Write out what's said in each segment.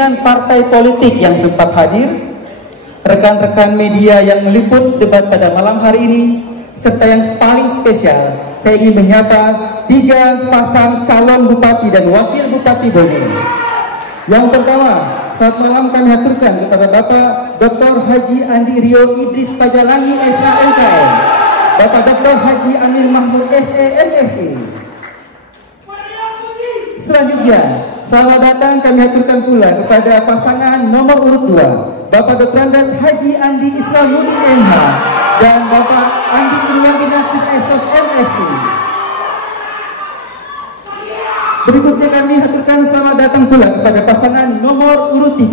pimpinan partai politik yang sempat hadir, rekan-rekan media yang meliput debat pada malam hari ini, serta yang paling spesial, saya ingin menyapa 3 pasang calon bupati dan wakil bupati Bone. Yang pertama, selamat malam kami haturkan kepada Bapak Dr. Haji Andi Rio Idris Pajalangi SAMKM, Bapak Dr. Haji Amin Mahmud SEMSI. Selanjutnya, selamat datang kami haturkan pula kepada pasangan nomor urut 2, Bapak Dr. Andas Haji Andi Islamuddin MH dan Bapak Andi Irwandina Chief Esos MSI. Berikutnya kami haturkan selamat datang pula kepada pasangan nomor urut 3,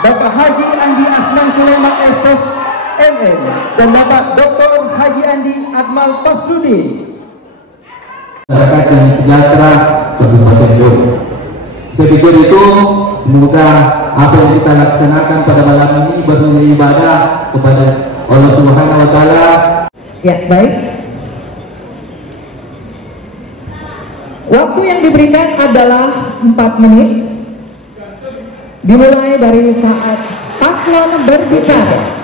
Bapak Haji Andi Asman Sulaiman Esos MN dan Bapak Dr. Haji Andi Admal Pasrudi. Masyarakat yang sejahtera Kabupaten Bone. Saya pikir itu semoga apa yang kita laksanakan pada malam ini bernilai ibadah kepada Allah Subhanahu wa Ta'ala. Ya, baik. Waktu yang diberikan adalah 4 menit. Dimulai dari saat paslon berbicara.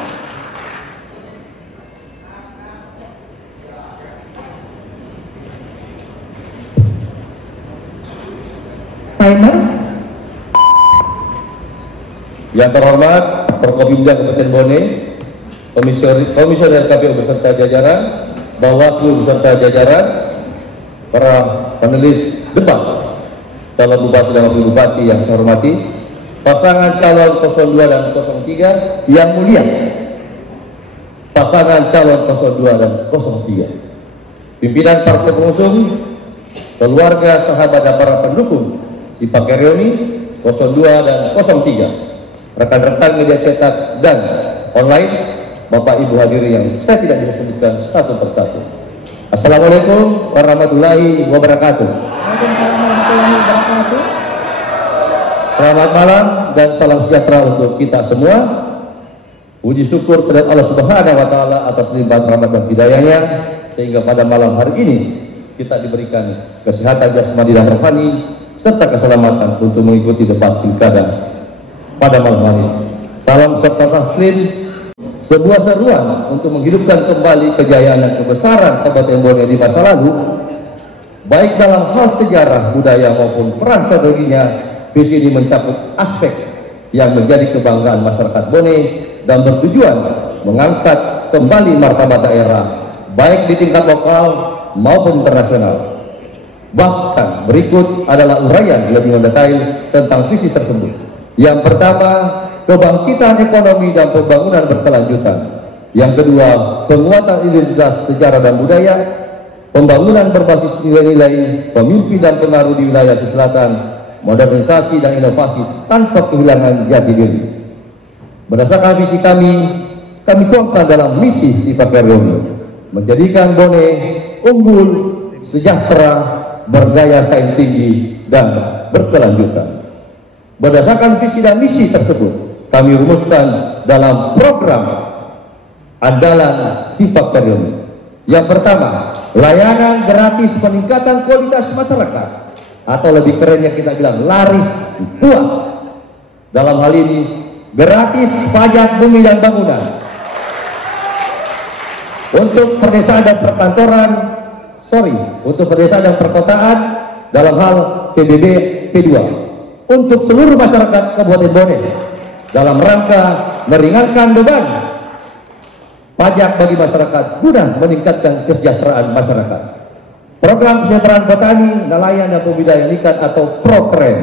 Timer. Yang terhormat Forkopimda Kabupaten Bone, Komisioner KPU beserta jajaran, Bawaslu beserta jajaran, para panelis debat calon bupati dan wakil bupati yang saya hormati, pasangan calon 02 dan 03 yang mulia, pasangan calon 02 dan 03, pimpinan partai pengusung, keluarga, sahabat dan para pendukung si Pak Keryoni 02 dan 03, rekan-rekan media cetak dan online, Bapak Ibu hadirin yang saya tidak bisa sebutkan satu persatu. Assalamualaikum warahmatullahi wabarakatuh. Waalaikumsalam warahmatullahi wabarakatuh. Selamat malam dan salam sejahtera untuk kita semua. Puji syukur kepada Allah Subhanahu wa Ta'ala atas limpahan rahmat dan hidayahnya, sehingga pada malam hari ini kita diberikan kesehatan jasmani dan rohani serta keselamatan untuk mengikuti debat pilkada pada malam hari ini. Salam serta taslim, sebuah seruan untuk menghidupkan kembali kejayaan dan kebesaran Kabupaten Bone di masa lalu, baik dalam hal sejarah, budaya maupun peran strateginya. Visi ini mencakup aspek yang menjadi kebanggaan masyarakat Bone dan bertujuan mengangkat kembali martabat daerah baik di tingkat lokal maupun internasional. Bahkan berikut adalah uraian lebih mendetail tentang visi tersebut. Yang pertama, kebangkitan ekonomi dan pembangunan berkelanjutan. Yang kedua, penguatan identitas sejarah dan budaya, pembangunan berbasis nilai-nilai pemimpin dan pengaruh di wilayah selatan, modernisasi dan inovasi tanpa kehilangan jati diri. Berdasarkan visi kami tuangkan dalam misi si Pak Keryoni, menjadikan Bone unggul, sejahtera, berdaya saing tinggi dan berkelanjutan. Berdasarkan visi dan misi tersebut, kami rumuskan dalam program andalan si Pak Keryoni. Yang pertama, layanan gratis peningkatan kualitas masyarakat, atau lebih kerennya kita bilang laris puas. Dalam hal ini, gratis pajak bumi dan bangunan untuk perdesaan dan perkantoran, untuk perdesaan dan perkotaan dalam hal PBB P2 untuk seluruh masyarakat Kabupaten Bone dalam rangka meringankan beban pajak bagi masyarakat guna meningkatkan kesejahteraan masyarakat. Program kesejahteraan petani, nelayan dan pembudidaya ikan atau PROKREN.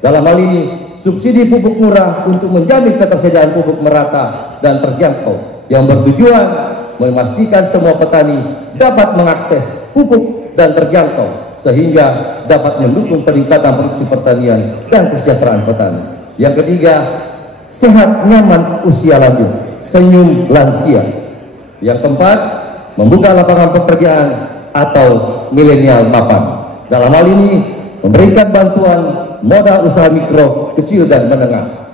Dalam hal ini, subsidi pupuk murah untuk menjamin ketersediaan pupuk merata dan terjangkau yang bertujuan memastikan semua petani dapat mengakses pupuk dan terjangkau sehingga dapat mendukung peningkatan produksi pertanian dan kesejahteraan petani. Yang ketiga, sehat nyaman usia lanjut, senyum lansia. Yang keempat, membuka lapangan pekerjaan atau milenial mapan. Dalam hal ini, memberikan bantuan modal usaha mikro, kecil dan menengah,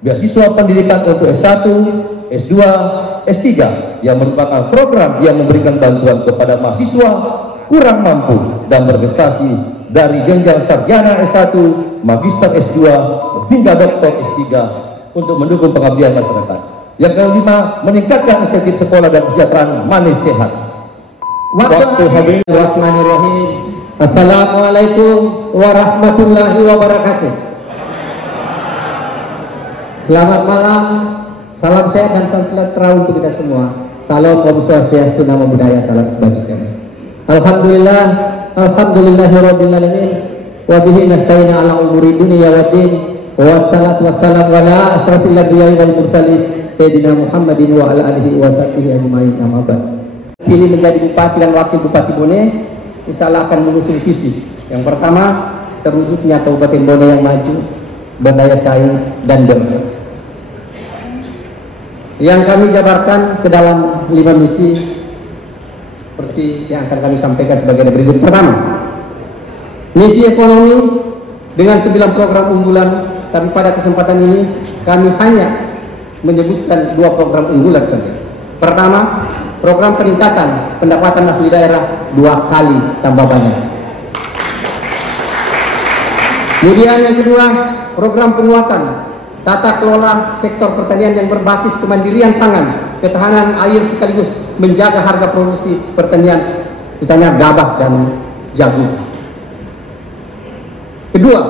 beasiswa pendidikan untuk S1, S2, S3 yang merupakan program yang memberikan bantuan kepada mahasiswa kurang mampu dan berprestasi dari jenjang sarjana S1 magister S2 hingga doktor S3 untuk mendukung pengabdian masyarakat. Yang kelima, meningkatkan insentif sekolah dan kesejahteraan manis sehat. Waktu habis. Bismillahirrahmanirrahim. Assalamualaikum warahmatullahi wabarakatuh. Selamat malam, salam sehat dan salam sejahtera untuk kita semua. Salam Om Swastiastu, Namo Buddhaya, salam kebajikan. Alhamdulillah, alhamdulillahirabbil alamin. Wa bihi nasta'inu ala umuri dunya waddin. Wassalatu wassalamu ala asrofil anbiya'i wal mursalin Sayyidina Muhammadin wa ala alihi wa sahbihi ajma'in, amma ba'd. Pilih menjadi bupati dan wakil Bupati Bone, insyaallah akan mengusung visi. Yang pertama, terwujudnya Kabupaten Bone yang maju, berdaya saing dan damai. Yang kami jabarkan ke dalam 5 misi seperti yang akan kami sampaikan sebagai berikut. Pertama, misi ekonomi dengan 9 program unggulan, tapi pada kesempatan ini kami hanya menyebutkan 2 program unggulan saja. Pertama, program peningkatan pendapatan asli daerah 2 kali tambah banyak. Kemudian yang kedua, program penguatan tata kelola sektor pertanian yang berbasis kemandirian pangan, ketahanan air sekaligus menjaga harga produksi pertanian, misalnya gabah dan jagung. Kedua,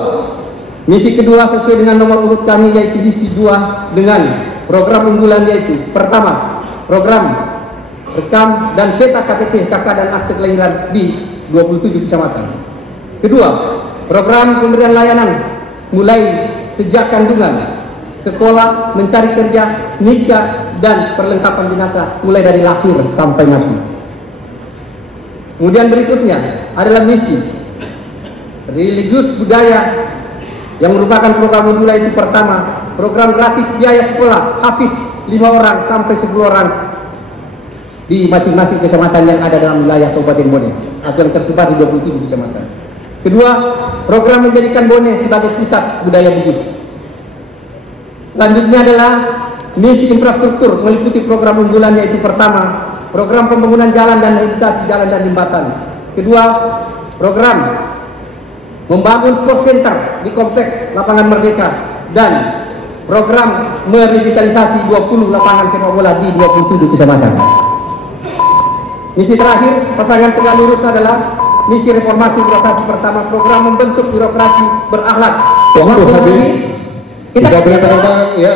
misi kedua sesuai dengan nomor urut kami yaitu misi 2 dengan program unggulan yaitu pertama, program rekam dan cetak KTP, KK dan akte kelahiran di 27 kecamatan. Kedua, program pemberian layanan mulai sejak kandungan, sekolah, mencari kerja, nikah dan perlengkapan jenazah mulai dari lahir sampai mati. Kemudian berikutnya adalah misi religius budaya yang merupakan program unggulan itu pertama, program gratis biaya sekolah hafiz 5 orang sampai 10 orang di masing-masing kecamatan yang ada dalam wilayah Kabupaten Bone atau yang tersebar di 27 kecamatan. Kedua, program menjadikan Bone sebagai pusat budaya Bugis. Selanjutnya adalah misi infrastruktur meliputi program unggulan yaitu pertama, program pembangunan jalan dan rehabilitasi jalan dan jembatan. Kedua, program membangun sport center di kompleks Lapangan Merdeka dan program merevitalisasi 20 lapangan sepak bola di 27 kecamatan. Misi terakhir pasangan tegak lurus adalah misi reformasi birokrasi pertama, program membentuk birokrasi berakhlak. Waktu habis. Kita boleh tepuk ya.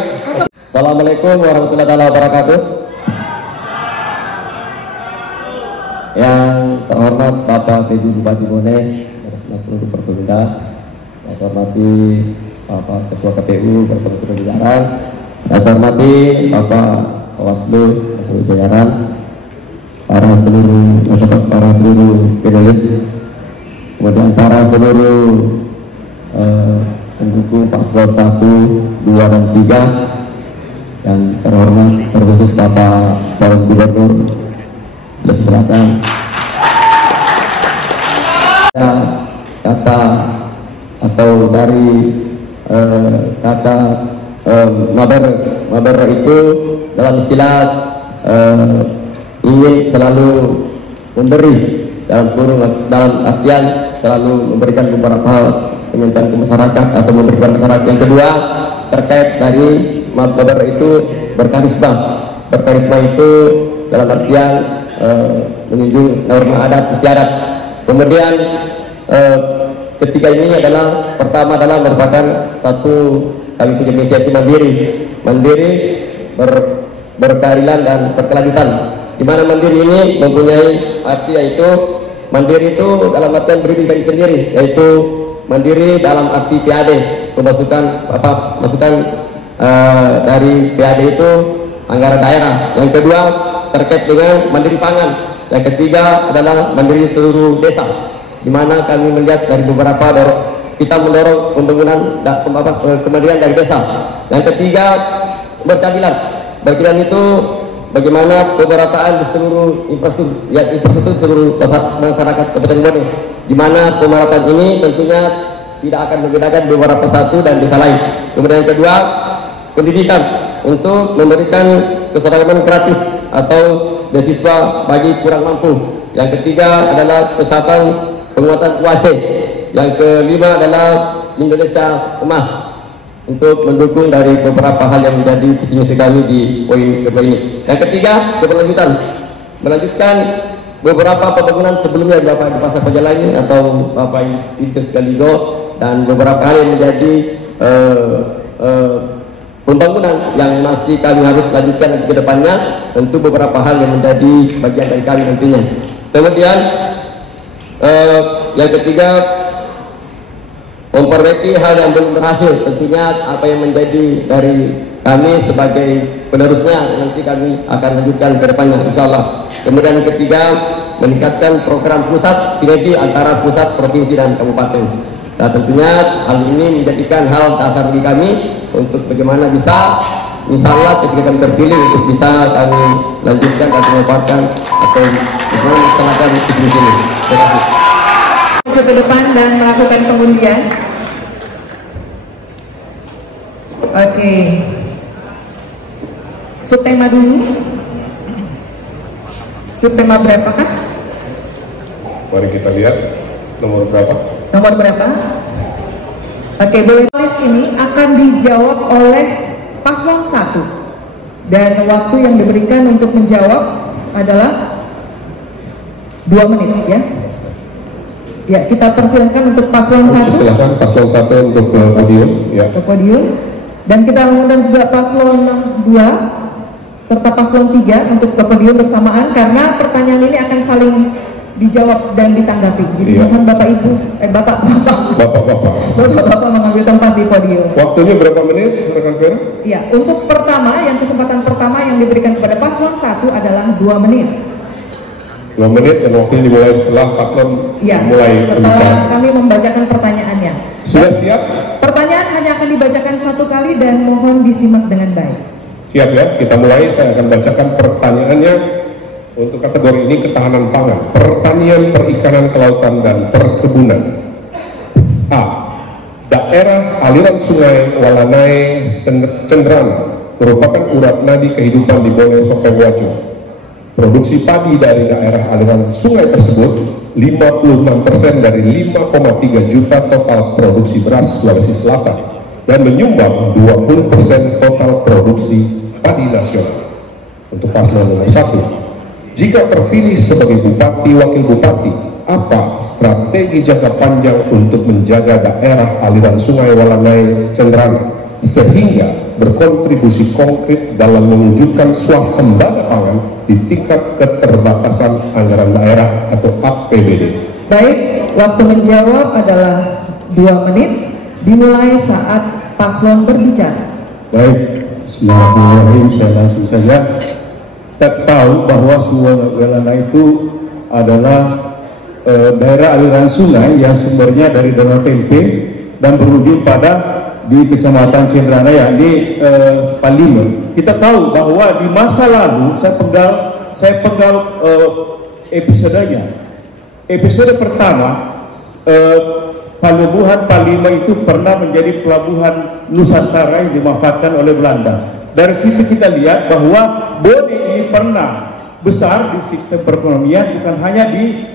Assalamualaikum warahmatullahi wabarakatuh. Yang terhormat Bapak PJ Bupati Bone bersama seluruh Perpemda, saya hormati Bapak Ketua KPU bersama seluruh jajaran, saya hormati Bapak Bawaslu bersama jajaran, para seluruh masyarakat, para seluruh panelis, kemudian para seluruh pendukung paslon 1, 2 dan 3, yang terhormat terkhusus Bapak calon gubernur Sulawesi Selatan. Kata atau dari kata mabar itu dalam istilah ingin selalu memberi, dalam artian selalu memberikan beberapa hal ke masyarakat atau memberikan masyarakat. Yang kedua terkait dari mabar itu berkarisma. Berkarisma itu dalam artian menunjukkan norma adat istiadat. Kemudian ketiga ini adalah pertama adalah merupakan satu kami punya misi yaitu mandiri berkeadilan dan berkelanjutan. Di mana mandiri ini mempunyai arti yaitu mandiri itu dalam artian berdiri dari sendiri, yaitu mandiri dalam arti PAD, masukan dari PAD itu anggaran daerah. Yang kedua terkait dengan mandiri pangan. Yang ketiga adalah mandiri seluruh desa, di mana kami melihat dari beberapa kita mendorong pembangunan kemandirian dari desa. Yang ketiga berkeadilan. Berkeadilan itu bagaimana pemerataan di seluruh infrastruktur seluruh masyarakat Kabupaten Bone, di mana pemerataan ini tentunya tidak akan membedakan beberapa satu dan desa lain. Kemudian yang kedua pendidikan, untuk memberikan keseragaman gratis atau beasiswa bagi kurang mampu. Yang ketiga adalah kesehatan, penguatan UASE. Yang kelima adalah Indonesia Emas untuk mendukung dari beberapa hal yang menjadi visi misi kami di poin kedua ini. Yang ketiga, melanjutkan beberapa pembangunan sebelumnya Bapak di Pasar Pejalan atau Bapak Idris Galigo, dan beberapa hal yang menjadi pembangunan yang masih kami harus lanjutkan nanti ke depannya. Tentu beberapa hal yang menjadi bagian dari kami nantinya. Kemudian yang ketiga, memperbaiki hal yang belum berhasil. Tentunya apa yang menjadi dari kami sebagai penerusnya nanti kami akan lanjutkan ke depannya, insyaallah. Kemudian yang ketiga, meningkatkan program pusat sinergi antara pusat, provinsi, dan kabupaten. Nah, tentunya hal ini menjadikan hal dasar bagi kami untuk bagaimana bisa, insyaallah ketika kami terpilih, untuk bisa kami lanjutkan dan memanfaatkan atau bagaimana melaksanakan visi misi ini. Terima kasih. Ke depan dan melakukan pengundian. Oke. Subtema dulu. Subtema berapakah? Mari kita lihat nomor berapa. Nomor berapa? Oke, boleh. Tulis ini akan dijawab oleh paslon 1 dan waktu yang diberikan untuk menjawab adalah 2 menit ya. Ya, kita persilahkan untuk paslon 1. Silakan paslon 1 untuk ke podium ya. Ke podium. Dan kita mengundang juga paslon 2 serta paslon 3 untuk ke podium bersamaan karena pertanyaan ini akan saling dijawab dan ditanggapi. Jadi mohon Bapak Ibu, Bapak mengambil tempat di podium. Waktunya berapa menit, rekan Vera? Ya, untuk pertama, yang kesempatan pertama yang diberikan kepada paslon 1 adalah 2 menit. 2 menit dan waktunya dimulai setelah paslon mulai setelah berbicara. kami membacakan pertanyaannya. Sudah siap? Pertanyaan hanya akan dibacakan 1 kali dan mohon disimak dengan baik. Siap ya, kita mulai. Saya akan bacakan pertanyaannya. Untuk kategori ini ketahanan pangan, pertanian, perikanan, kelautan, dan perkebunan. A. Daerah aliran sungai Walanai Cendrana merupakan urat nadi kehidupan di Bone Sopengwajo. Produksi padi dari daerah aliran sungai tersebut 56% dari 5,3 juta total produksi beras Sulawesi Selatan dan menyumbang 20% total produksi padi nasional. Untuk paslon nomor 1, jika terpilih sebagai bupati, wakil bupati, apa strategi jangka panjang untuk menjaga daerah aliran sungai Walanai Cendrana sehingga berkontribusi konkret dalam mewujudkan swasembada pangan di tingkat keterbatasan anggaran daerah atau APBD? Baik, waktu menjawab adalah 2 menit, dimulai saat paslon berbicara. Baik, bismillahirrahmanirrahim, saya langsung saja. Kita tahu bahwa Sungai Walanai itu adalah daerah aliran sungai yang sumbernya dari Danau Tempe dan berujung pada di Kecamatan Cendrana, yakni Palima. Kita tahu bahwa di masa lalu saya penggal episodenya. Episode pertama, pelabuhan Palima itu pernah menjadi pelabuhan Nusantara yang dimanfaatkan oleh Belanda. Dari situ kita lihat bahwa Bone ini pernah besar di sistem perekonomian, bukan hanya di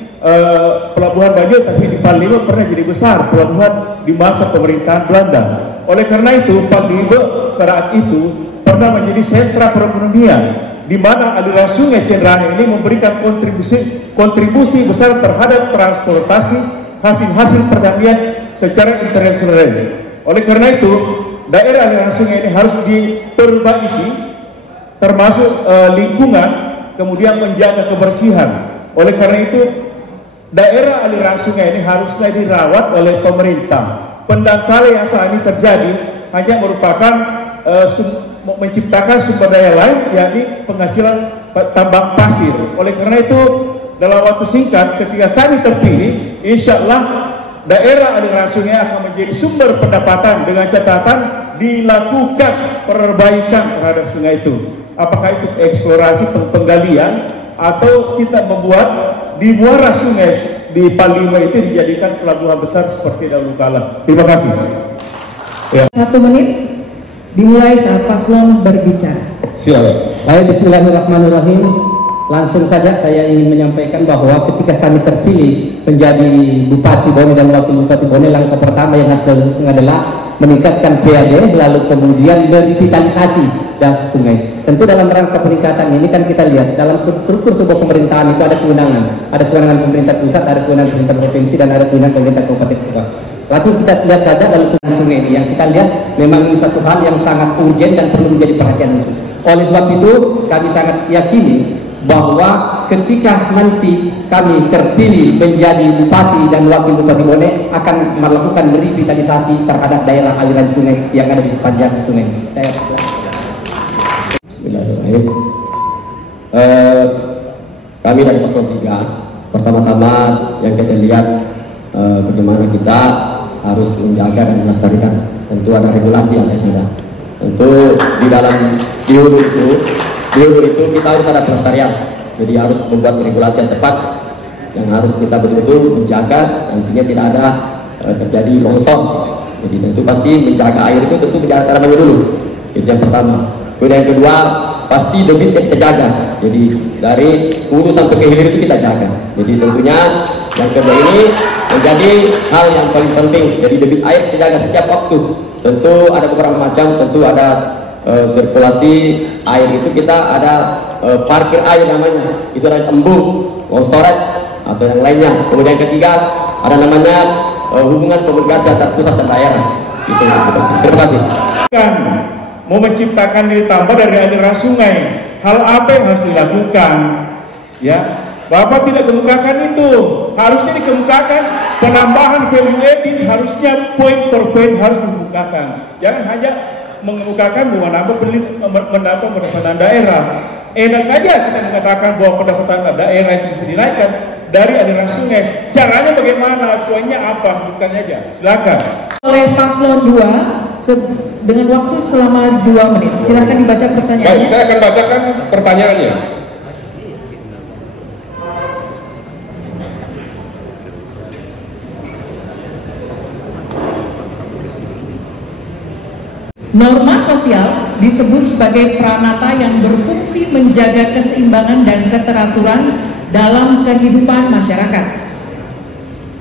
Pelabuhan Bajo, tapi di Palima pernah jadi besar pelabuhan di masa pemerintahan Belanda. Oleh karena itu, Palima saat itu pernah menjadi sentra perekonomian, di mana aliran sungai Cendrana ini memberikan kontribusi besar terhadap transportasi hasil-hasil pertanian secara internasional. Oleh karena itu, daerah aliran sungai ini harus diperbaiki, termasuk lingkungan, kemudian menjaga kebersihan. Oleh karena itu, daerah aliran sungai ini harusnya dirawat oleh pemerintah. Pendangkalan yang saat ini terjadi hanya merupakan menciptakan sumber daya lain, yakni penghasilan tambang pasir. Oleh karena itu, dalam waktu singkat ketika kami terpilih, insya Allah daerah aliran sungai akan menjadi sumber pendapatan dengan catatan dilakukan perbaikan terhadap sungai itu. Apakah itu eksplorasi penggalian atau kita membuat di muara sungai di Palima itu dijadikan pelabuhan besar seperti dahulu kala. Terima kasih. Ya. 1 menit dimulai saat paslon berbicara. Silakan. Baik, bismillahirrahmanirrahim. langsung saja saya ingin menyampaikan bahwa ketika kami terpilih menjadi Bupati Bone dan Wakil Bupati Bone, langkah pertama yang harus dilakukan adalah meningkatkan PAD, lalu kemudian merevitalisasi das sungai. Tentu dalam rangka peningkatan ini kan kita lihat dalam struktur sebuah pemerintahan itu ada kewenangan pemerintah pusat, ada kewenangan pemerintah provinsi, dan ada kewenangan pemerintah kabupaten kota. Lalu kita lihat saja lalu sungai ini yang kita lihat memang ini satu hal yang sangat urgen dan perlu menjadi perhatian khusus. Oleh sebab itu kami sangat yakini bahwa ketika nanti kami terpilih menjadi Bupati dan Wakil Bupati Bone akan melakukan revitalisasi terhadap daerah aliran sungai yang ada di sepanjang sungai. Bismillahirrahmanirrahim. Kami dari Paslon 3 pertama-tama yang kita lihat bagaimana kita harus menjaga dan melestarikan. Tentu ada regulasi yang ada. Tentu di dalam di hulu itu kita harus ada pelestarian. Jadi harus membuat regulasi yang tepat yang harus kita betul-betul menjaga, nantinya tidak ada terjadi longsor. Jadi tentu pasti menjaga air itu tentu menjaga tanamannya dulu. Itu yang pertama. Kemudian yang kedua pasti debit kita jaga. Jadi dari hulu sampai ke hilir itu kita jaga. Jadi tentunya yang kedua ini menjadi hal yang paling penting. Jadi debit air kita jaga setiap waktu. Tentu ada beberapa macam, tentu ada sirkulasi air itu kita ada parkir air namanya, itu ada embung, uang storage atau yang lainnya. Kemudian yang ketiga ada namanya hubungan komunikasi antar pusat dan daerah. Itu. Terima kasih. Mau menciptakan nilai tambah dari aliran sungai, hal apa yang harus dilakukan? Ya, Bapak tidak kemukakan itu, harusnya dikemukakan penambahan value added, harusnya poin per poin harus dikemukakan. Jangan hanya mengemukakan bahwa menambah pendapatan daerah. Enak saja kita mengatakan bahwa pendapatan daerah itu bisa dinaikkan dari aliran sungai. Caranya bagaimana? Poinnya apa? Sebutkan aja. Silakan. Oleh Paslon 2 dengan waktu selama 2 menit. Silakan dibaca pertanyaannya. Baik, saya akan bacakan pertanyaannya. Norma sosial disebut sebagai pranata yang berfungsi menjaga keseimbangan dan keteraturan dalam kehidupan masyarakat.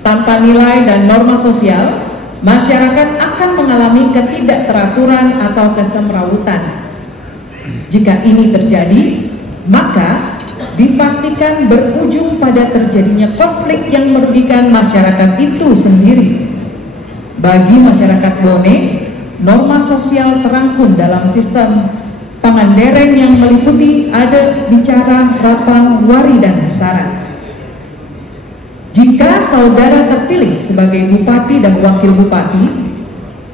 Tanpa nilai dan norma sosial, masyarakat akan mengalami ketidakteraturan atau kesemrawutan. Jika ini terjadi, maka dipastikan berujung pada terjadinya konflik yang merugikan masyarakat itu sendiri. Bagi masyarakat Bone, norma sosial terangkum dalam sistem Pangandaran yang meliputi ada bicara, rapang, wari, dan syarat. Jika saudara terpilih sebagai bupati dan wakil bupati,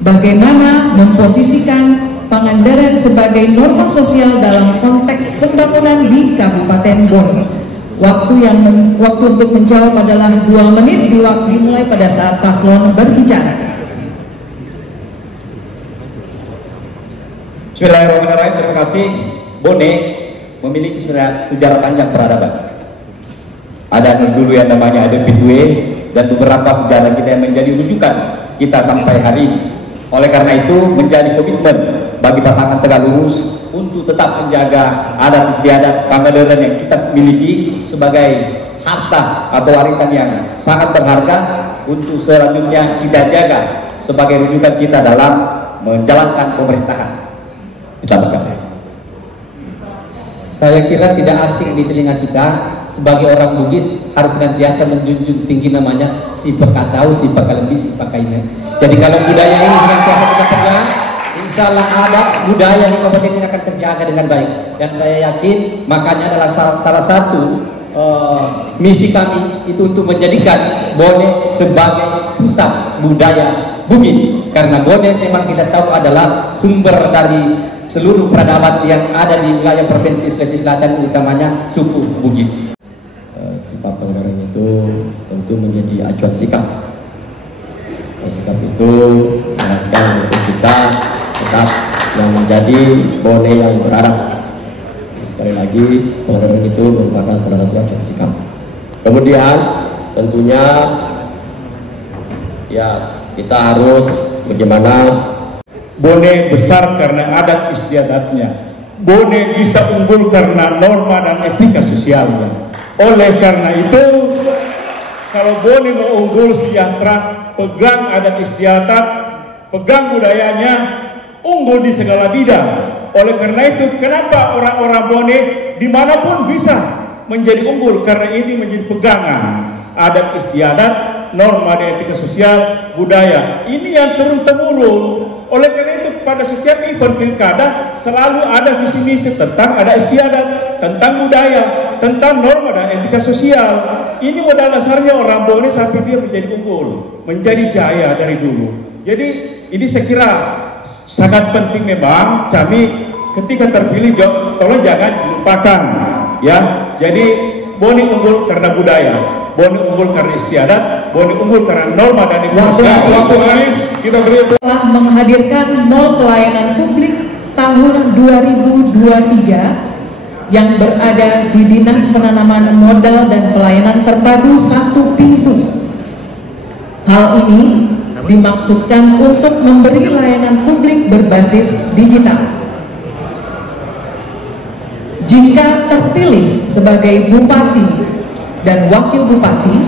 bagaimana memposisikan Pangandaran sebagai norma sosial dalam konteks pembangunan di Kabupaten Bone? Waktu untuk menjawab adalah 2 menit dimulai pada saat paslon berbicara. Bismillahirrahmanirrahim. Terima kasih. Bone memiliki sejarah panjang peradaban. Ada dulu yang namanya ada Pitwe dan beberapa sejarah kita yang menjadi rujukan kita sampai hari ini. Oleh karena itu menjadi komitmen bagi pasangan Tegak Lurus untuk tetap menjaga adat istiadat Pangandaran yang kita miliki sebagai harta atau warisan yang sangat berharga untuk selanjutnya kita jaga sebagai rujukan kita dalam menjalankan pemerintahan. Saya kira tidak asing di telinga kita sebagai orang Bugis harus senantiasa menjunjung tinggi namanya si pekatau, si pekalembi, si pakaina. Jadi kalau budaya ini senantiasa kita pegang, insya Allah ada budaya di kabupaten ini akan terjaga dengan baik. Dan saya yakin makanya dalam salah satu misi kami itu untuk menjadikan Bone sebagai pusat budaya Bugis, karena Bone memang kita tahu adalah sumber dari seluruh peradaban yang ada di wilayah Provinsi Sulawesi Selatan, utamanya suku Bugis. Sifat Pangandaran itu tentu menjadi acuan sikap. Sikap itu menjelaskan untuk kita tetap yang menjadi Bone yang beradab. Sekali lagi, Pangandaran itu merupakan salah satu acuan sikap. Kemudian tentunya ya kita harus bagaimana Bone besar karena adat istiadatnya. Bone bisa unggul karena norma dan etika sosialnya. Oleh karena itu, kalau Bone mau unggul sejahtera, pegang adat istiadat, pegang budayanya, unggul di segala bidang. Oleh karena itu, kenapa orang-orang Bone dimanapun bisa menjadi unggul? Karena ini menjadi pegangan adat istiadat, norma dan etika sosial, budaya. Ini yang turun-temurun. Oleh karena itu, pada setiap event pilkada selalu ada visi misi tentang adat istiadat, tentang budaya, tentang norma dan etika sosial. Ini modal dasarnya orang Bone sampai dia menjadi unggul, menjadi jaya dari dulu. Jadi ini saya kira sangat penting memang kami ketika terpilih, tolong jangan lupakan ya. Jadi Bone unggul karena budaya, Bone unggul karena istiadat, Bone unggul karena norma dan etika sosial. Kita telah menghadirkan Mall Pelayanan Publik tahun 2023 yang berada di Dinas Penanaman Modal dan Pelayanan Terpadu 1 Pintu. Hal ini dimaksudkan untuk memberi layanan publik berbasis digital. Jika terpilih sebagai Bupati dan Wakil Bupati,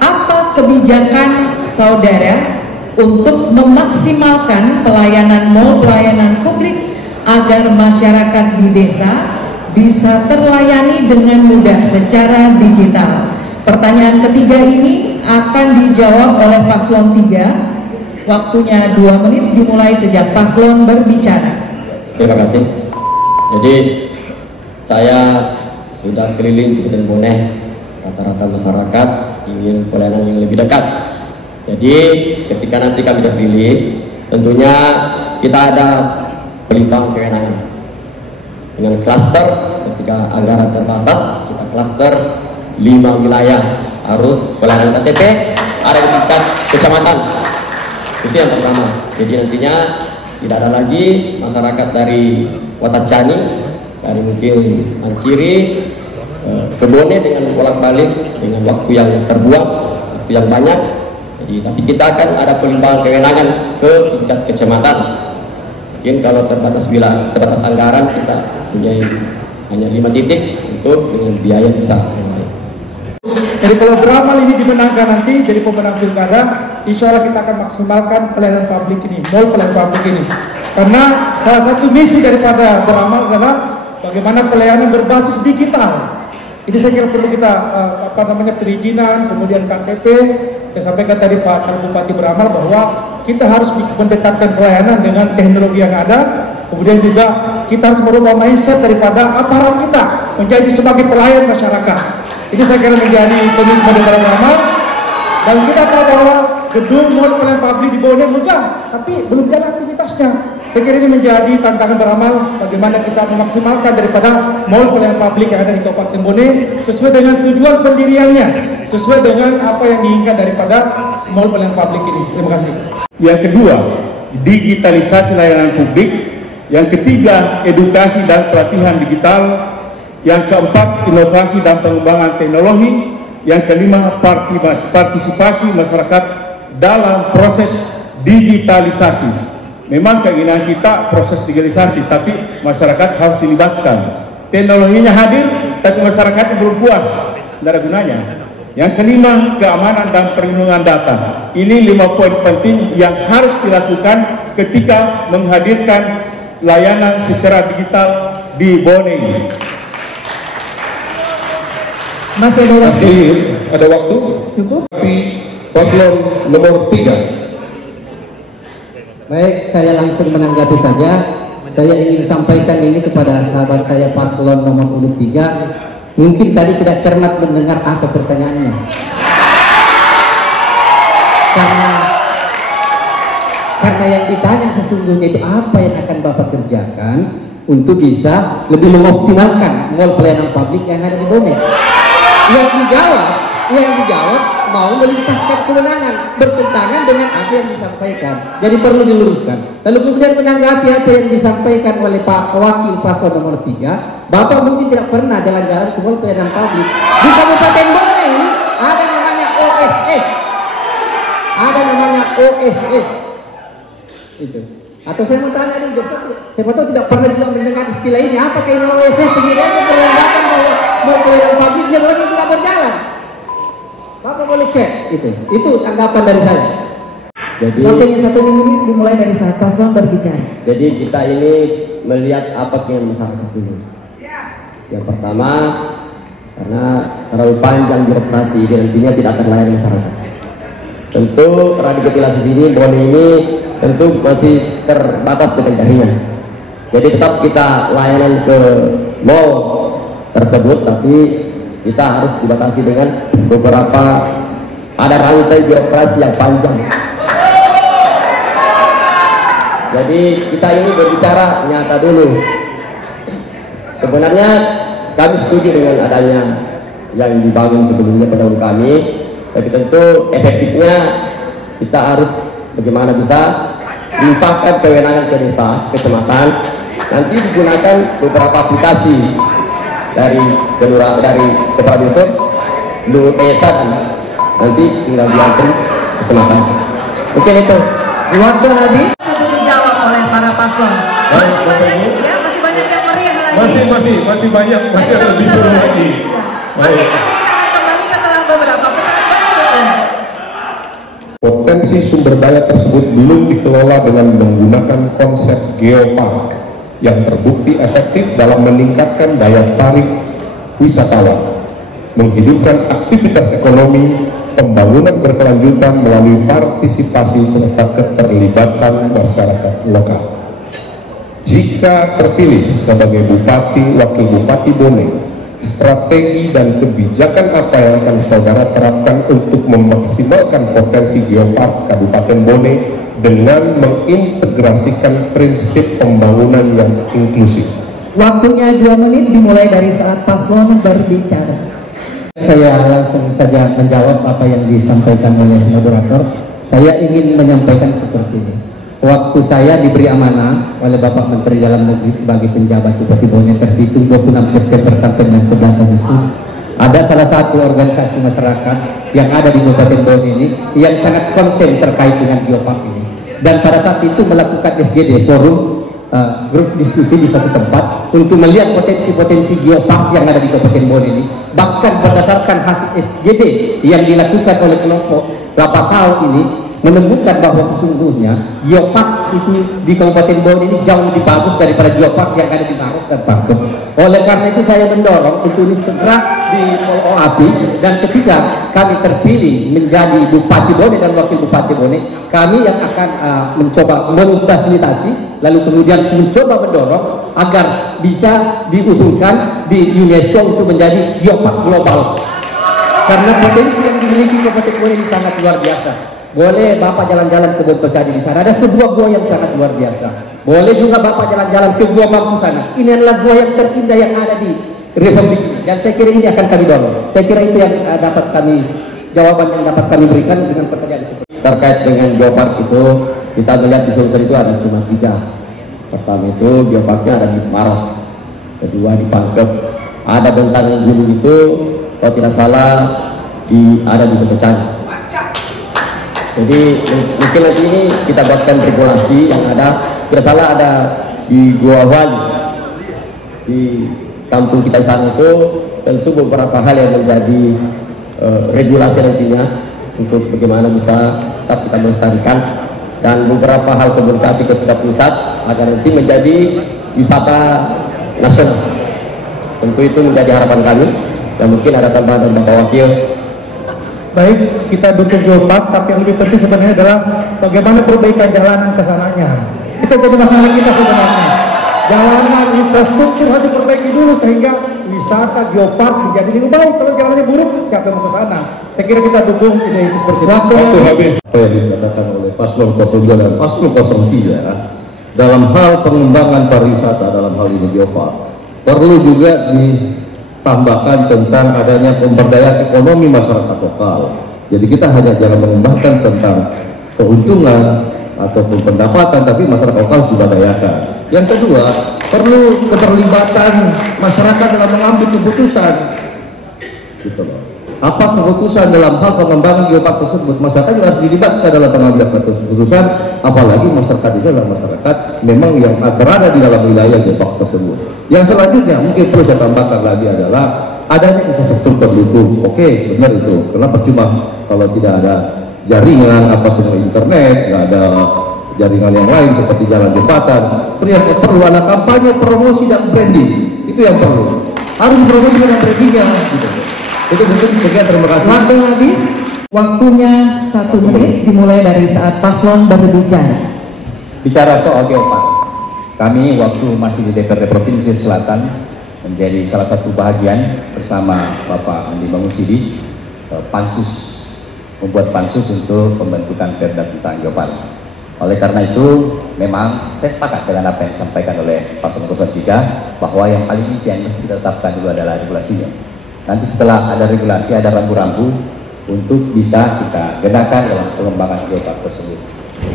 apa kebijakan saudara untuk memaksimalkan pelayanan mall pelayanan publik agar masyarakat di desa bisa terlayani dengan mudah secara digital? Pertanyaan ketiga ini akan dijawab oleh paslon 3. Waktunya 2 menit dimulai sejak paslon berbicara. Terima kasih. Jadi saya sudah keliling Kabupaten Bone, rata-rata masyarakat ingin pelayanan yang lebih dekat. Jadi ketika nanti kami terpilih, tentunya kita ada pelimpaan kewenangan dengan klaster. Ketika anggaran terbatas, kita klaster 5 wilayah harus pelayanan KTP ada di tingkat kecamatan. Itu yang pertama. Jadi nantinya tidak ada lagi masyarakat dari Watacani, dari mungkin Manciri ke Bone dengan bolak-balik dengan waktu yang terbuang, waktu yang banyak. Jadi, tapi kita akan ada pelimpahan kewenangan ke tingkat kecamatan. Mungkin kalau terbatas wilayah, terbatas anggaran, kita punya hanya 5 titik untuk dengan biaya besar. Jadi kalau beramal ini dimenangkan nanti jadi pemenang pilkada, insya Allah kita akan maksimalkan pelayanan publik ini, mall pelayanan publik ini. Karena salah satu misi daripada beramal adalah bagaimana pelayanan berbasis digital. Ini saya kira perlu kita perizinan, kemudian KTP. Saya sampaikan tadi Pak Calon Bupati beramal bahwa kita harus mendekatkan pelayanan dengan teknologi yang ada. Kemudian juga kita harus merubah mindset daripada aparat kita menjadi sebagai pelayan masyarakat. Ini saya kira menjadi komitmen daripada beramal. Dan kita tahu bahwa gedung mall pelayanan publik di Bone megah, tapi belum jalan aktivitasnya. Saya kira ini menjadi tantangan beramal bagaimana kita memaksimalkan daripada mall pelayanan publik yang ada di Kabupaten Bone sesuai dengan tujuan pendiriannya, sesuai dengan apa yang diinginkan daripada mall pelayanan publik ini. Terima kasih. Yang kedua, digitalisasi layanan publik. Yang ketiga, edukasi dan pelatihan digital. Yang keempat, inovasi dan pengembangan teknologi. Yang kelima, partisipasi masyarakat dalam proses digitalisasi. Memang keinginan kita proses digitalisasi, tapi masyarakat harus dilibatkan. Teknologinya hadir, tapi masyarakat belum puas, tidak ada gunanya. Yang kelima, keamanan dan perlindungan data. Ini 5 poin penting yang harus dilakukan ketika menghadirkan layanan secara digital di Bone. Masih ada waktu? Cukup. Tapi paslon nomor 3. Baik, saya langsung menanggapi saja. Saya ingin sampaikan ini kepada sahabat saya paslon nomor 3. Mungkin tadi tidak cermat mendengar apa pertanyaannya. Karena yang ditanya sesungguhnya itu apa yang akan Bapak kerjakan untuk bisa lebih mengoptimalkan mall pelayanan publik yang ada di Bone. Yang dijawab mau melimpahkan kewenangan bertentangan dengan apa yang disampaikan. Jadi perlu diluruskan. Lalu kemudian menanggapi apa yang disampaikan oleh Pak Wakil Paslon nomor 3, Bapak mungkin tidak pernah jalan-jalan ke mall pelayanan publik. Di Kabupaten Bone ini ada namanya OSS. Ada namanya OSS. Itu. Atau saya mau tanya nih, siapa tahu tidak pernah juga mendengar istilah ini. Apa keinginan WC sendiri aja merendahkan bahwa mau pelayanan publiknya lagi tidak berjalan. Bapak boleh cek itu tanggapan dari saya. Jadi waktunya 1 menit dimulai dari saat paslon berbicara. Jadi kita ini melihat apa keinginan masyarakat dulu. Yang pertama, karena terlalu panjang birokrasi ini nantinya tidak terlayani masyarakat. Tentu radikalisasi ini, Bone ini tentu masih terbatas dengan jaringan. Jadi tetap kita layanan ke mall tersebut, tapi kita harus dibatasi dengan beberapa ada rantai birokrasi yang panjang. Jadi kita ini berbicara nyata dulu. Sebenarnya kami setuju dengan adanya yang dibangun sebelumnya pendahulu kami, tapi tentu efektifnya kita harus bagaimana bisa limpahkan kewenangan ke desa, kecamatan, nanti digunakan beberapa aplikasi dari kelurahan, dari kepala desa, desa, dan nanti tinggal diantri kecamatan. Mungkin itu. Waktu habis dijawab oleh para paslon. Baik, Bapak Ibu. Ya, masih banyak yang meriah lagi. Masih banyak, masih ada lebih seru lagi. Baik. Kembali setelah beberapa pertanyaan. Potensi sumber daya tersebut belum dikelola dengan menggunakan konsep geopark yang terbukti efektif dalam meningkatkan daya tarik wisatawan, menghidupkan aktivitas ekonomi, pembangunan berkelanjutan melalui partisipasi serta keterlibatan masyarakat lokal. Jika terpilih sebagai Bupati Wakil Bupati Bone, strategi dan kebijakan apa yang akan saudara terapkan untuk memaksimalkan potensi geopark Kabupaten Bone dengan mengintegrasikan prinsip pembangunan yang inklusif? Waktunya 2 menit dimulai dari saat paslon berbicara. Saya langsung saja menjawab apa yang disampaikan oleh moderator. Saya ingin menyampaikan seperti ini. Waktu saya diberi amanah oleh Bapak Menteri Dalam Negeri sebagai penjabat Bupati Bone terhitung 26 September sampai dengan 11 Agustus, ada salah satu organisasi masyarakat yang ada di Kabupaten Bone ini yang sangat konsen terkait dengan geopark ini. Dan pada saat itu melakukan FGD, forum grup diskusi di satu tempat untuk melihat potensi-potensi geopark yang ada di Kabupaten Bone ini. Bahkan berdasarkan hasil FGD yang dilakukan oleh kelompok Rapakau ini menemukan bahwa sesungguhnya geopark itu di Kabupaten Bone ini jauh lebih bagus daripada geopark yang ada di Maros dan Pangkep. Oleh karena itu saya mendorong untuk ini segera di follow up, dan ketika kami terpilih menjadi Bupati Bone dan Wakil Bupati Bone, kami yang akan mencoba memfasilitasi lalu kemudian mencoba mendorong agar bisa diusulkan di UNESCO untuk menjadi geopark global, karena potensi yang dimiliki Kabupaten Bone ini sangat luar biasa. Boleh Bapak jalan-jalan ke Bontocadi di sana, ada sebuah gua yang sangat luar biasa. Boleh juga Bapak jalan-jalan ke Gua Mampu sana. Ini adalah gua yang terindah yang ada di Republik ini, dan saya kira ini akan kami dorong. Saya kira itu yang dapat kami, jawaban yang dapat kami berikan dengan pertanyaan seperti itu. Terkait dengan geopark itu, kita melihat di Sulsel itu ada cuma 3. Pertama itu geoparknya ada di Maros, kedua di Pangkep, ada bentangan gunung itu kalau tidak salah ada di Bontocadi. Jadi mungkin nanti ini kita buatkan regulasi yang ada, tidak salah ada di Gua Wali, di kampung kita di sana itu. Tentu beberapa hal yang menjadi regulasi nantinya untuk bagaimana bisa tetap kita melestarikan, dan beberapa hal komunikasi ke tingkat pusat agar nanti menjadi wisata nasional. Tentu itu menjadi harapan kami, dan mungkin ada tambahan dari Bapak Wakil. Baik, kita dukung geopark, tapi yang lebih penting sebenarnya adalah bagaimana perbaikan jalanan ke sananya. Itu jadi masalah kita sebenarnya. Jalanan, infrastruktur harus diperbaiki dulu sehingga wisata geopark menjadi lebih baik. Kalau jalannya buruk, siapa yang mau ke sana? Saya kira kita dukung ide itu seperti itu. Waktu habis. Apa yang dikatakan oleh Paslon 02 dan Paslon 03 dalam hal pengembangan pariwisata, dalam hal ini geopark, perlu juga tambahkan tentang adanya pemberdayaan ekonomi masyarakat lokal. Jadi kita hanya jangan mengembangkan tentang keuntungan ataupun pendapatan, tapi masyarakat lokal harus diberdayakan. Yang kedua, perlu keterlibatan masyarakat dalam mengambil keputusan. Gitu loh. apa keputusan dalam hal pengembangan geopark tersebut, masyarakat juga harus dilibatkan dalam pengambilan keputusan, apalagi masyarakat itu adalah masyarakat memang yang berada di dalam wilayah geopark tersebut. Yang selanjutnya mungkin perlu saya tambahkan lagi adalah adanya infrastruktur pendukung. Oke, benar itu, karena percuma kalau tidak ada jaringan apa semua internet, nggak ada jaringan yang lain seperti jalan jembatan. Ternyata perlu ada kampanye, promosi dan branding, itu yang perlu, harus promosi dan brandingnya gitu. Itu mungkin sekian, terima kasih. Waktu habis, waktunya 1 menit dimulai dari saat paslon berbicara. Bicara soal geopark, kami waktu masih di DPRD Provinsi Selatan menjadi salah satu bahagian bersama Bapak Andi Mangusidi, pansus, membuat pansus untuk pembentukan perda tentang geopark. Oleh karena itu, memang saya sepakat dengan apa yang disampaikan oleh Paslon 03 bahwa yang paling inti yang mesti ditetapkan dulu adalah regulasinya. Nanti setelah ada regulasi, ada rambu-rambu untuk bisa kita gunakan dalam pengembangan geopark tersebut.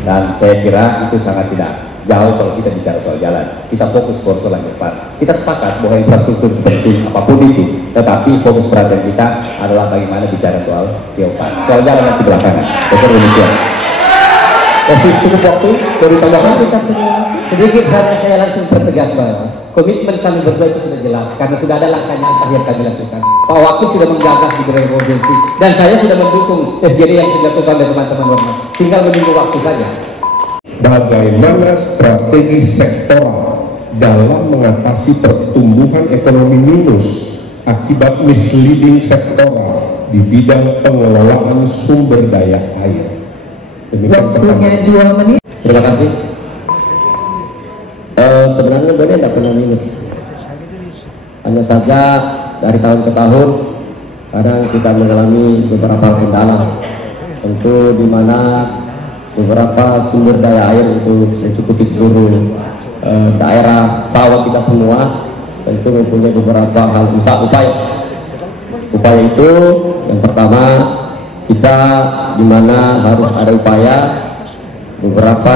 Dan saya kira itu sangat tidak jauh kalau kita bicara soal jalan. Kita fokus soal geopark. Kita sepakat bahwa infrastruktur penting apapun itu, tetapi fokus perhatian kita adalah bagaimana bicara soal geopark. Soal jalan nanti belakangan. Betul demikian. Masih cukup waktu dari tambahkan? Sedikit saja saya langsung pertegas bahwa komitmen kami berdua itu sudah jelas karena sudah ada langkah-langkah yang kami lakukan. Pak Wakil sudah menggagas di beberapa provinsi dan saya sudah mendukung FGD yang sudah dilakukan oleh teman-teman Warna. Tinggal menunggu waktu saja. Bagaimana strategi sektoral dalam mengatasi pertumbuhan ekonomi minus akibat misleading sektoral di bidang pengelolaan sumber daya air? Waktunya 2 menit. Terima kasih. Sebenarnya benar tidak pernah minus, hanya saja dari tahun ke tahun kadang kita mengalami beberapa kendala, tentu di mana beberapa sumber daya air untuk mencukupi seluruh daerah sawah kita semua tentu mempunyai beberapa hal upaya itu. Yang pertama, kita di mana harus ada upaya beberapa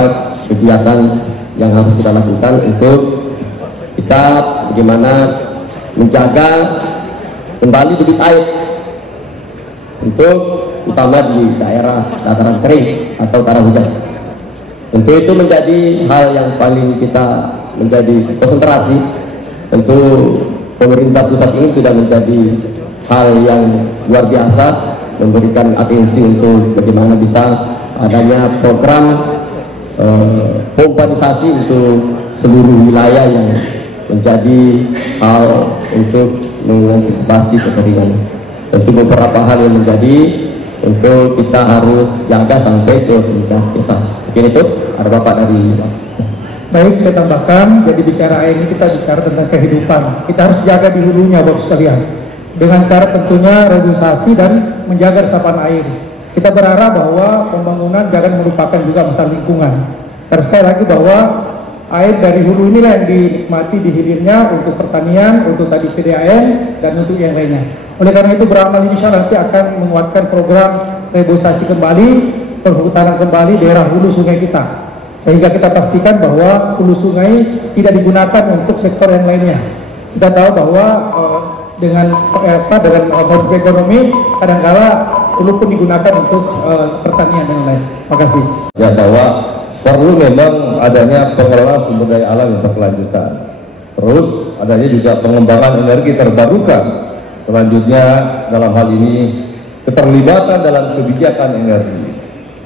kegiatan yang harus kita lakukan untuk kita bagaimana menjaga kembali debit air untuk utama di daerah dataran kering atau tanah hujan. Tentu itu menjadi hal yang paling kita menjadi konsentrasi. Tentu pemerintah pusat ini sudah menjadi hal yang luar biasa, memberikan atensi untuk bagaimana bisa adanya program pompanisasi untuk seluruh wilayah yang menjadi hal untuk mengantisipasi kekeringan. Tentu beberapa hal yang menjadi untuk kita harus jaga sampai ke tingkat desa. Mungkin itu ada Bapak dari. Baik, saya tambahkan, jadi bicara air ini kita bicara tentang kehidupan. Kita harus jaga di hulunya Bapak sekalian, dengan cara tentunya reduksi dan menjaga resapan air. Kita berharap bahwa pembangunan jangan melupakan juga masalah lingkungan. Dan sekali lagi bahwa air dari hulu inilah yang dinikmati di hilirnya untuk pertanian, untuk tadi PDAM, dan untuk yang lainnya. Oleh karena itu beramal insya Allah nanti akan menguatkan program reboisasi kembali, perhutanan kembali daerah hulu sungai kita. Sehingga kita pastikan bahwa hulu sungai tidak digunakan untuk sektor yang lainnya. Kita tahu bahwa dengan motif ekonomi kadang-kala hulu pun digunakan untuk pertanian dan lain. Terima kasih. Ya, bahwa perlu memang adanya pengelolaan sumber daya alam yang berkelanjutan. Terus adanya juga pengembangan energi terbarukan. Selanjutnya dalam hal ini keterlibatan dalam kebijakan energi.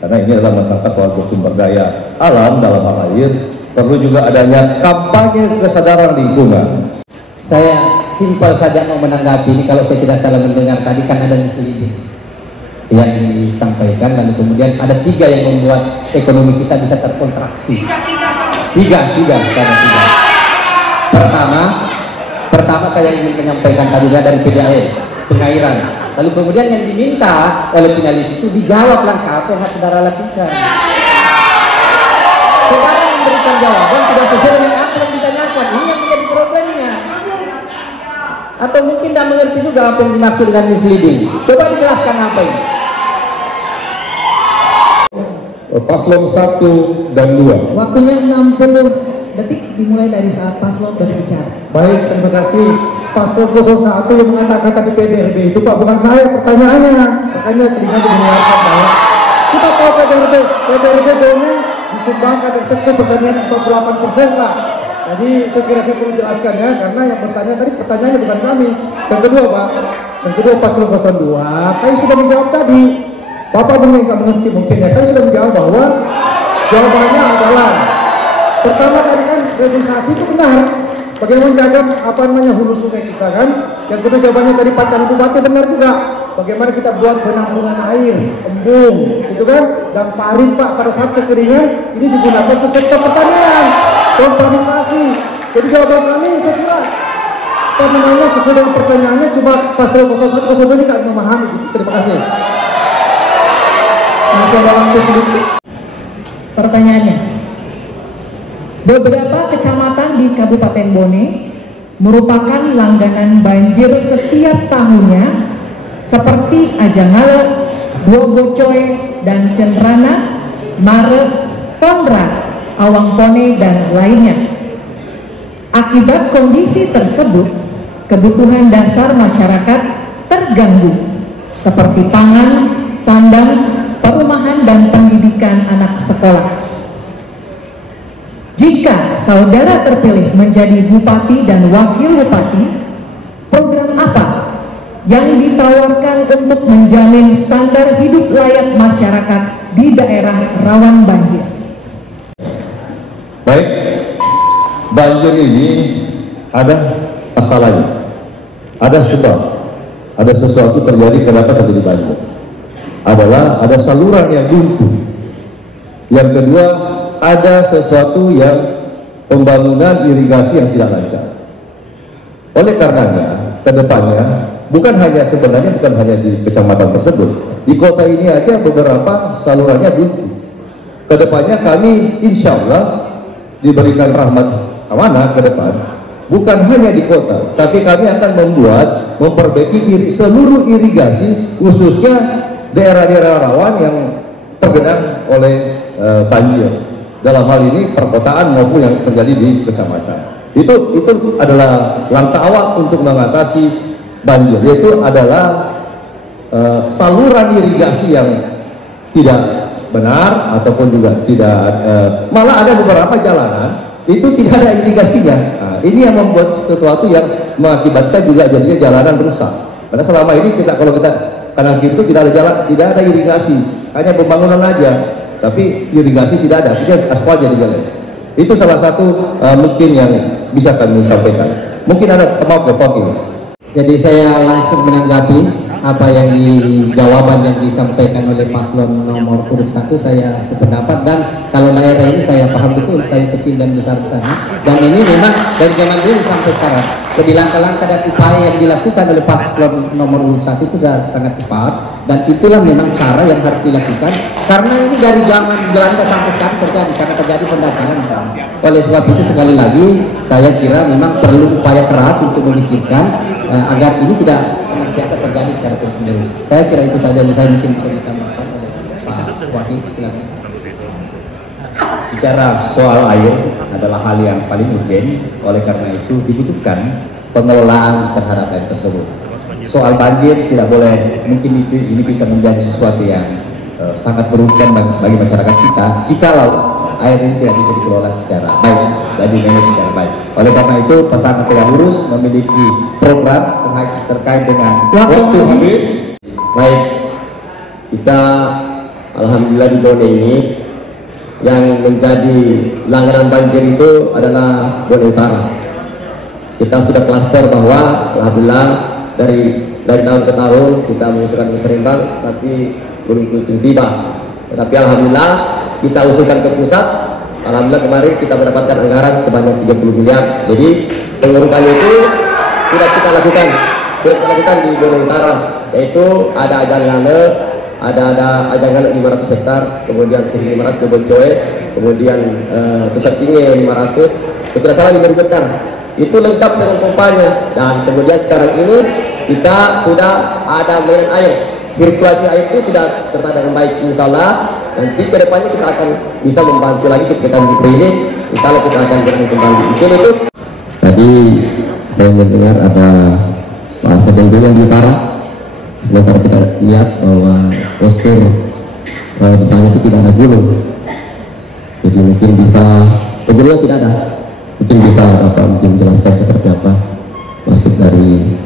Karena ini adalah masalah soal sumber daya alam dalam hal air. Perlu juga adanya kampanye kesadaran lingkungan. Saya simpel saja mau menanggapi ini, kalau saya tidak salah mendengar tadi kan ada misleading yang disampaikan, lalu kemudian ada 3 yang membuat ekonomi kita bisa terkontraksi. Tiga. Pertama saya ingin menyampaikan tadi dari PDAM, pengairan. Lalu kemudian yang diminta oleh finalis itu dijawab langkah apa yang harus saudara lakukan. Saudara memberikan jawaban tidak sesuai dengan apa yang ditanyakan. Ini yang menjadi problemnya. Atau mungkin tidak mengerti juga apa yang dimaksud dengan misleading. Coba dijelaskan apa ini. Paslon 1 dan 2. Waktunya 60 detik dimulai dari saat paslon berbicara. Baik, terima kasih. Paslon 01 yang mengatakan di PDRB itu Pak, bukan saya pertanyaannya. Makanya telinga mendengarkan bahwa kita tahu PDRB dongeng disumbangkan dari sektor pertanian 48% lah. Jadi saya kira saya perlu jelaskan ya, karena yang bertanya tadi pertanyaannya bukan kami. Yang kedua Pak, yang kedua Paslon 02, kami sudah menjawab tadi. Bapak mungkin nggak mengerti mungkin ya, kami sudah menjawab bahwa jawabannya adalah pertama tadi kan revitalisasi itu benar. Bagaimana menjaga hulu sungai kita kan? Yang kedua jawabannya tadi Pak Camat Bupati benar juga. Bagaimana kita buat penampungan air, embung, gitu kan? Dan parit Pak pada saat kekeringan ini digunakan untuk sektor pertanian, urbanisasi. Jadi jawaban kami saya kira sesuai dengan pertanyaannya cuma pasal 01 ini kan memahami. Gitu. Terima kasih. Masih ada waktu sedikit. Pertanyaannya, beberapa kecamatan di Kabupaten Bone merupakan langganan banjir setiap tahunnya seperti Ajangale, Duobocoe, dan Cenrana, Mare, Pondra, Awangpone, dan lainnya. Akibat kondisi tersebut, kebutuhan dasar masyarakat terganggu seperti pangan, sandang, perumahan, dan pendidikan anak sekolah. Jika saudara terpilih menjadi bupati dan wakil bupati, program apa yang ditawarkan untuk menjamin standar hidup layak masyarakat di daerah rawan banjir? Baik, banjir ini ada masalahnya, ada sebab, ada sesuatu terjadi kenapa terjadi banjir. Adalah ada saluran yang buntu. Yang kedua, ada sesuatu yang pembangunan irigasi yang tidak lancar. Oleh karenanya, ke depannya bukan hanya di kecamatan tersebut, di kota ini aja beberapa salurannya buntu. Ke depannya kami insya Allah diberikan rahmat amanah ke depan, bukan hanya di kota, tapi kami akan memperbaiki seluruh irigasi, khususnya daerah-daerah rawan yang tergenang oleh banjir. Dalam hal ini perkotaan maupun yang terjadi di kecamatan. Itu adalah langkah awal untuk mengatasi banjir, yaitu adalah saluran irigasi yang tidak benar ataupun juga tidak malah ada beberapa jalanan itu tidak ada irigasinya. Nah, ini yang membuat sesuatu yang mengakibatkan juga jadinya jalanan rusak. Karena selama ini kalau kita kanan kiri itu tidak ada jalan, tidak ada irigasi, hanya pembangunan aja, tapi irigasi tidak ada, tidak aspal jadi jalan. Itu salah satu mungkin yang bisa kami sampaikan. Mungkin ada kemauan. Jadi saya langsung menanggapi apa yang jawaban yang disampaikan oleh paslon nomor urut 1. Saya sependapat, dan kalau daerah ini saya paham betul, saya kecil dan besar di sana, dan ini memang dari zaman dulu sampai sekarang jadi langkah-langkah dan upaya yang dilakukan oleh paslon nomor urut 1 itu sudah sangat tepat, dan itulah memang cara yang harus dilakukan, karena ini dari zaman Belanda sampai sekarang terjadi pendatangan. Oleh sebab itu sekali lagi saya kira memang perlu upaya keras untuk memikirkan agar ini tidak senantiasa terjadi secara terus-menerus. Saya kira itu saja yang saya mungkin bisa ditambahkan oleh Pak Wakil. Silakan. Bicara soal air adalah hal yang paling urgen, oleh karena itu dibutuhkan pengelolaan terhadap air tersebut. Soal banjir tidak boleh, mungkin ini bisa menjadi sesuatu yang sangat merugikan bagi masyarakat kita jikalau air ini tidak bisa dikelola secara baik dan dimanage secara baik. Oleh karena itu Pasangan Tegak Lurus memiliki program terkait dengan waktu habis. Baik, kita alhamdulillah di Bone ini yang menjadi langganan banjir itu adalah Bone Utara. Kita sudah klaster bahwa alhamdulillah dari tahun ke tahun kita mengusulkan ke Serembang, tapi belum kunjung tiba. Tetapi alhamdulillah kita usulkan ke pusat. Alhamdulillah kemarin kita mendapatkan anggaran sebanyak 30 miliar. Jadi pengurukan itu sudah kita lakukan di Bone Utara, yaitu ada Ajangale, ada Ajangale 500 hektar, kemudian 1.500 ke Bocoe, kemudian Pusat Tinggi 500, tidak salah 5.000 hektar. Itu lengkap dengan pompanya, dan kemudian sekarang ini kita sudah ada aliran air, sirkulasi air itu sudah tertata dengan baik. Insya Allah nanti ke depannya kita akan bisa membantu lagi ketika di klinik, insya Allah kita akan bertemu kembali. Itu. Tadi saya mendengar ada bahasa bendung yang di utara. Sementara kita lihat bahwa postur di sana itu tidak ada gunung. Jadi mungkin bisa, gunungnya tidak ada. Mungkin bisa Bapak mungkin jelaskan seperti apa maksud dari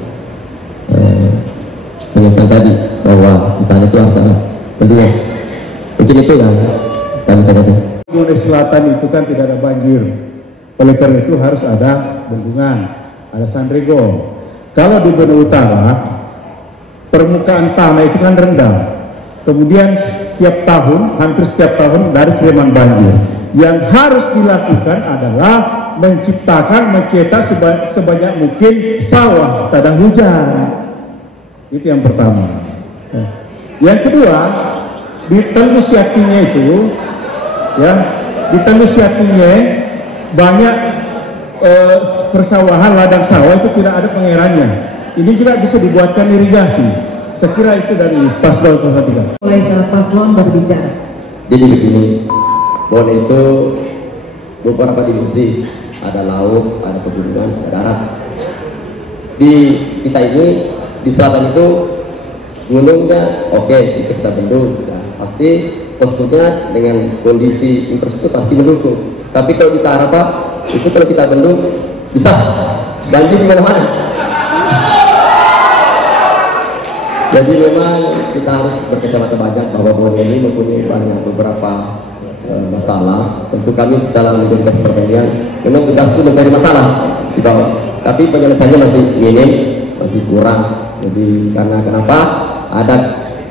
penyampaian tadi bahwa di sana itu harus ada bendungan. Mungkin itu yang kami katakan. Di selatan itu kan tidak ada banjir. Oleh karena itu harus ada bendungan, ada sandrego. Kalau di Bone Utara, permukaan tanah itu kan rendah. Kemudian setiap tahun, hampir setiap tahun dari kiriman banjir. Yang harus dilakukan adalah mencetak sebanyak mungkin sawah tada hujan. Itu yang pertama. Yang kedua, di Telus Yatinya itu, ya, di Telus Yatinya banyak persawahan, ladang sawah itu tidak ada pengerannya. Ini juga bisa dibuatkan irigasi. Saya kira itu dari paslon 3. Mulai saat paslon berbicara. Jadi begini, Bone itu beberapa dimensi, ada laut, ada pegunungan, ada darat. Di kita ini di selatan itu gunungnya oke, bisa kita bendung, ya, pasti posturnya dengan kondisi infrastruktur pasti mendukung. Tapi kalau di utara Pak, itu kalau kita bendung bisa banjir di mana-mana. Jadi memang kita harus berkacamata banyak bahwa Bone ini mempunyai banyak beberapa masalah. Tentu kami dalam menjadikan pertanian memang tugas itu mencari masalah di bawah, tapi penyelesaiannya masih minim, masih kurang. Jadi karena kenapa ada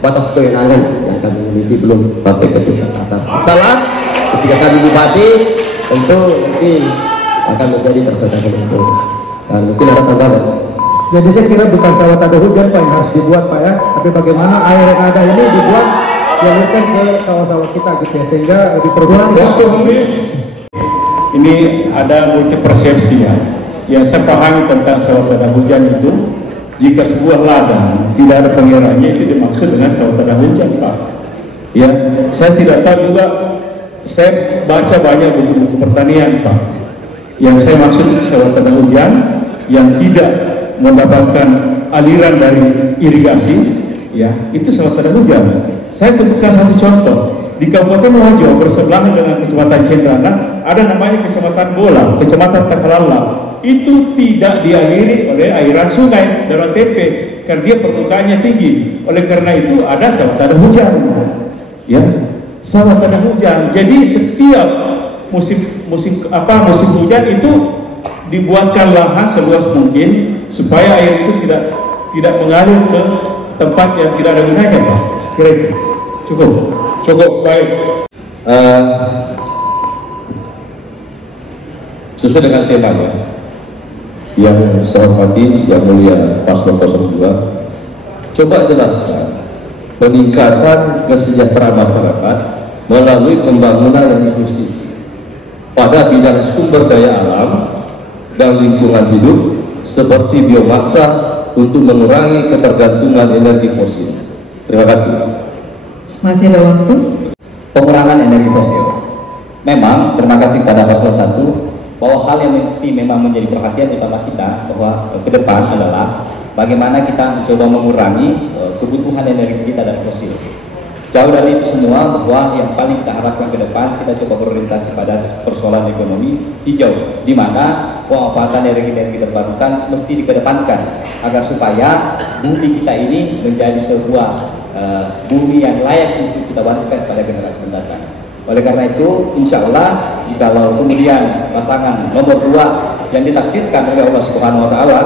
batas kewenangan yang kami miliki belum sampai ke tingkat atas. Salah ketika kami bupati tentu nanti akan menjadi tersangka itu, dan mungkin ada tambahan. Jadi saya kira bukan sawah tada hujan Pak yang harus dibuat Pak ya, tapi bagaimana air yang ada ini dibuat dialirkan ke sawah-sawah kita gitu ya, sehingga diperbuat. Ini ada multi persepsi ya. Yang saya pahami tentang sawah tada hujan itu, jika sebuah ladang tidak ada pengiranya itu dimaksud dengan sawah tada hujan Pak. Ya, saya tidak tahu juga. Saya baca banyak buku-buku pertanian Pak. Yang saya maksud sawah tada hujan yang tidak mendapatkan aliran dari irigasi, ya itu sawah tada hujan. Saya sebutkan satu contoh di Kabupaten Mojo bersebelahan dengan Kecamatan Cendana, ada namanya Kecamatan Bola, Kecamatan Takalala. Itu tidak dialiri oleh airan sungai Darat Tepe karena dia permukaannya tinggi. Oleh karena itu ada sawah tada hujan, ya sawah tada hujan. Jadi setiap musim hujan itu dibuatkan lahan seluas mungkin supaya air itu tidak mengalir ke tempat yang tidak ada gunanya Pak. Kira cukup baik. Sesuai dengan temanya yang saya hormati yang mulia Paslon 02, coba jelaskan peningkatan kesejahteraan masyarakat melalui pembangunan yang inklusif pada bidang sumber daya alam dan lingkungan hidup seperti biomasa untuk mengurangi ketergantungan energi fosil. Terima kasih. Masih ada waktu. Pengurangan energi fosil. Memang terima kasih kepada Paslon 1 bahwa hal yang mesti memang menjadi perhatian utama kita bahwa ke depan adalah bagaimana kita mencoba mengurangi kebutuhan energi kita dari fosil. Jauh dari itu semua, bahwa yang paling kita harapkan ke depan kita coba berorientasi pada persoalan ekonomi hijau, di mana pemanfaatan energi terbarukan mesti dikedepankan agar supaya bumi kita ini menjadi sebuah bumi yang layak untuk kita wariskan pada generasi mendatang. Oleh karena itu, insya Allah jikalau kemudian pasangan nomor 2 yang ditakdirkan oleh Allah Subhanahu Wa Taala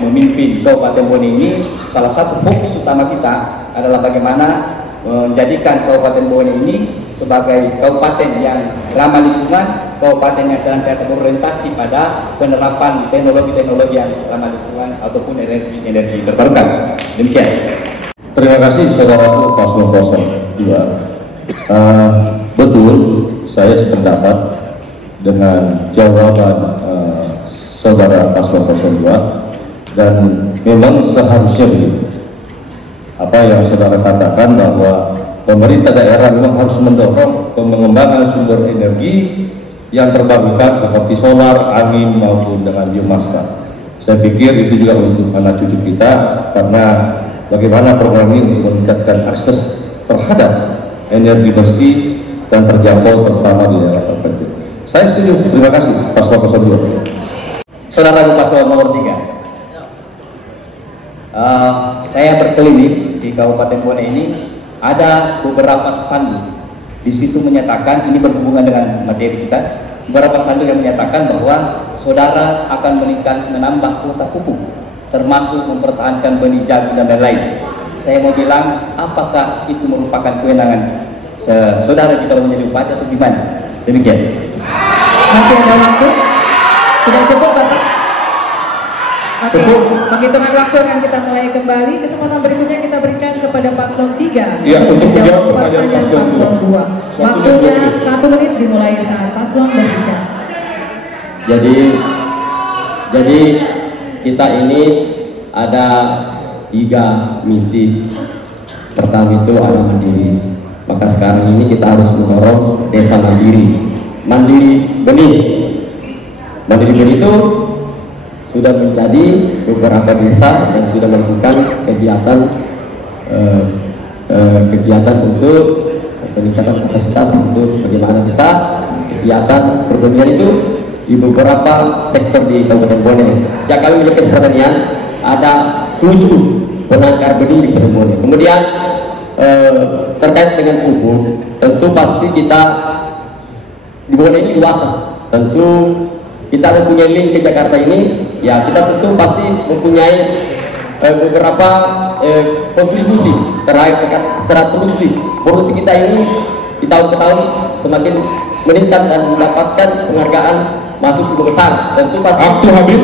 memimpin Kabupaten Bone ini, salah satu fokus utama kita adalah bagaimana menjadikan Kabupaten Bone ini sebagai kabupaten yang ramah lingkungan, kabupaten yang senantiasa berorientasi pada penerapan teknologi-teknologi yang ramah lingkungan ataupun energi terbarukan. Demikian. Terima kasih saudara Paslon 02. Betul, saya sependapat dengan jawaban saudara Paslon 02, dan memang seharusnya begitu. Apa yang saudara katakan bahwa pemerintah daerah memang harus mendorong pengembangan sumber energi yang terbarukan seperti solar, angin maupun dengan biomasa. Saya pikir itu juga untuk anak cucu kita, karena bagaimana program ini meningkatkan akses terhadap energi bersih dan terjangkau terutama di daerah terpencil. Saya setuju. Terima kasih Paslon 02. Saudara Paslon nomor 3. Saya berkeliling di Kabupaten Bone ini, ada beberapa spanduk. Di situ menyatakan, ini berhubungan dengan materi kita, beberapa spanduk yang menyatakan bahwa saudara akan menambah kuota pupuk, termasuk mempertahankan benih jagung dan lain-lain. Saya mau bilang, apakah itu merupakan kewenangan saudara jika menjadi bupati atau gimana? Demikian. Masih ada waktu? Sudah cukup, Bapak? Oke, penghitungan waktu akan kita mulai kembali. Kesempatan berikutnya kita berikan kepada Paslon 3 untuk menjawab pertanyaan Paslon 2. Waktunya 1 menit dimulai saat Paslon berbicara. Jadi kita ini ada 3 misi. Pertama itu ada mandiri. Maka sekarang ini kita harus mendorong desa mandiri, mandiri benih. Mandiri benih itu sudah menjadi beberapa desa yang sudah melakukan kegiatan untuk peningkatan kapasitas untuk bagaimana bisa kegiatan perbenihan itu di beberapa sektor di Kabupaten Bone. Sejak kami menjabat pertanian, ada 7 penangkar benih di Kabupaten Bone. Kemudian terkait dengan pupuk, tentu pasti kita di Bone ini luas. Tentu kita mempunyai link ke Jakarta ini, ya kita tentu pasti mempunyai beberapa kontribusi terhadap produksi kita ini di tahun ke tahun semakin meningkat dan mendapatkan penghargaan masuk 10 besar. Tentu pasti waktu habis.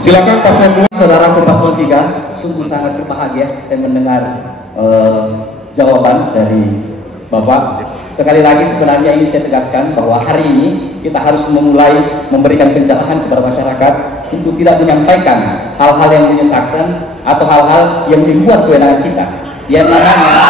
Silakan Paslon 2. Saudara Paslon 3, sungguh sangat berbahagia saya mendengar jawaban dari Bapak. Sekali lagi sebenarnya ini saya tegaskan bahwa hari ini kita harus memulai memberikan pencerahan kepada masyarakat untuk tidak menyampaikan hal-hal yang menyesatkan atau hal-hal yang dibuat kewenangan kita. Yang namanya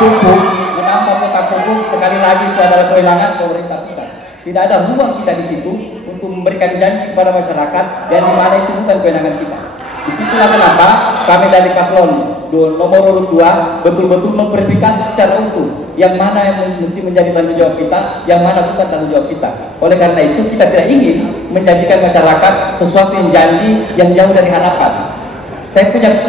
pupuk, menambah kuota pupuk, sekali lagi itu adalah kewenangan pemerintah pusat. Tidak ada ruang kita di situ untuk memberikan janji kepada masyarakat yang dimana itu bukan kewenangan kita. Disitulah kenapa kami dari Paslon nomor 2 betul-betul memverifikasi secara utuh yang mana yang mesti menjadi tanggung jawab kita, yang mana bukan tanggung jawab kita. Oleh karena itu kita tidak ingin menjanjikan masyarakat sesuatu yang janji yang jauh dari harapan.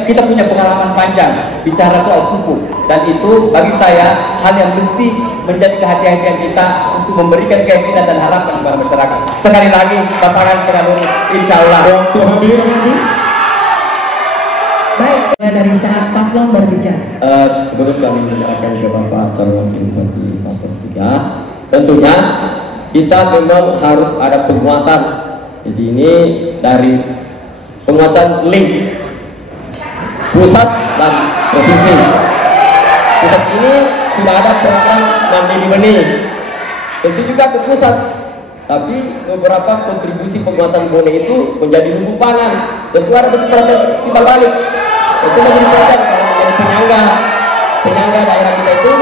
Kita punya pengalaman panjang bicara soal pupuk, dan itu bagi saya hal yang mesti menjadi kehati-hatian kita untuk memberikan keyakinan dan harapan kepada masyarakat. Sekali lagi pasangan pengalur insya Allah. Baik, dari saat Paslon berbicara. Sebelum kami menyerahkan ke Bapak calon wakil bupati Paslon 3, tentunya kita memang harus ada penguatan. Jadi ini dari penguatan link pusat dan provinsi. Pusat ini sudah ada program mandiri benih, tentu juga ke pusat. Tapi beberapa kontribusi penguatan Bone itu menjadi lumbung pangan. Tentu ada perhatian timbal balik. Itu menjadi perhatian karena menjadi penyangga daerah kita itu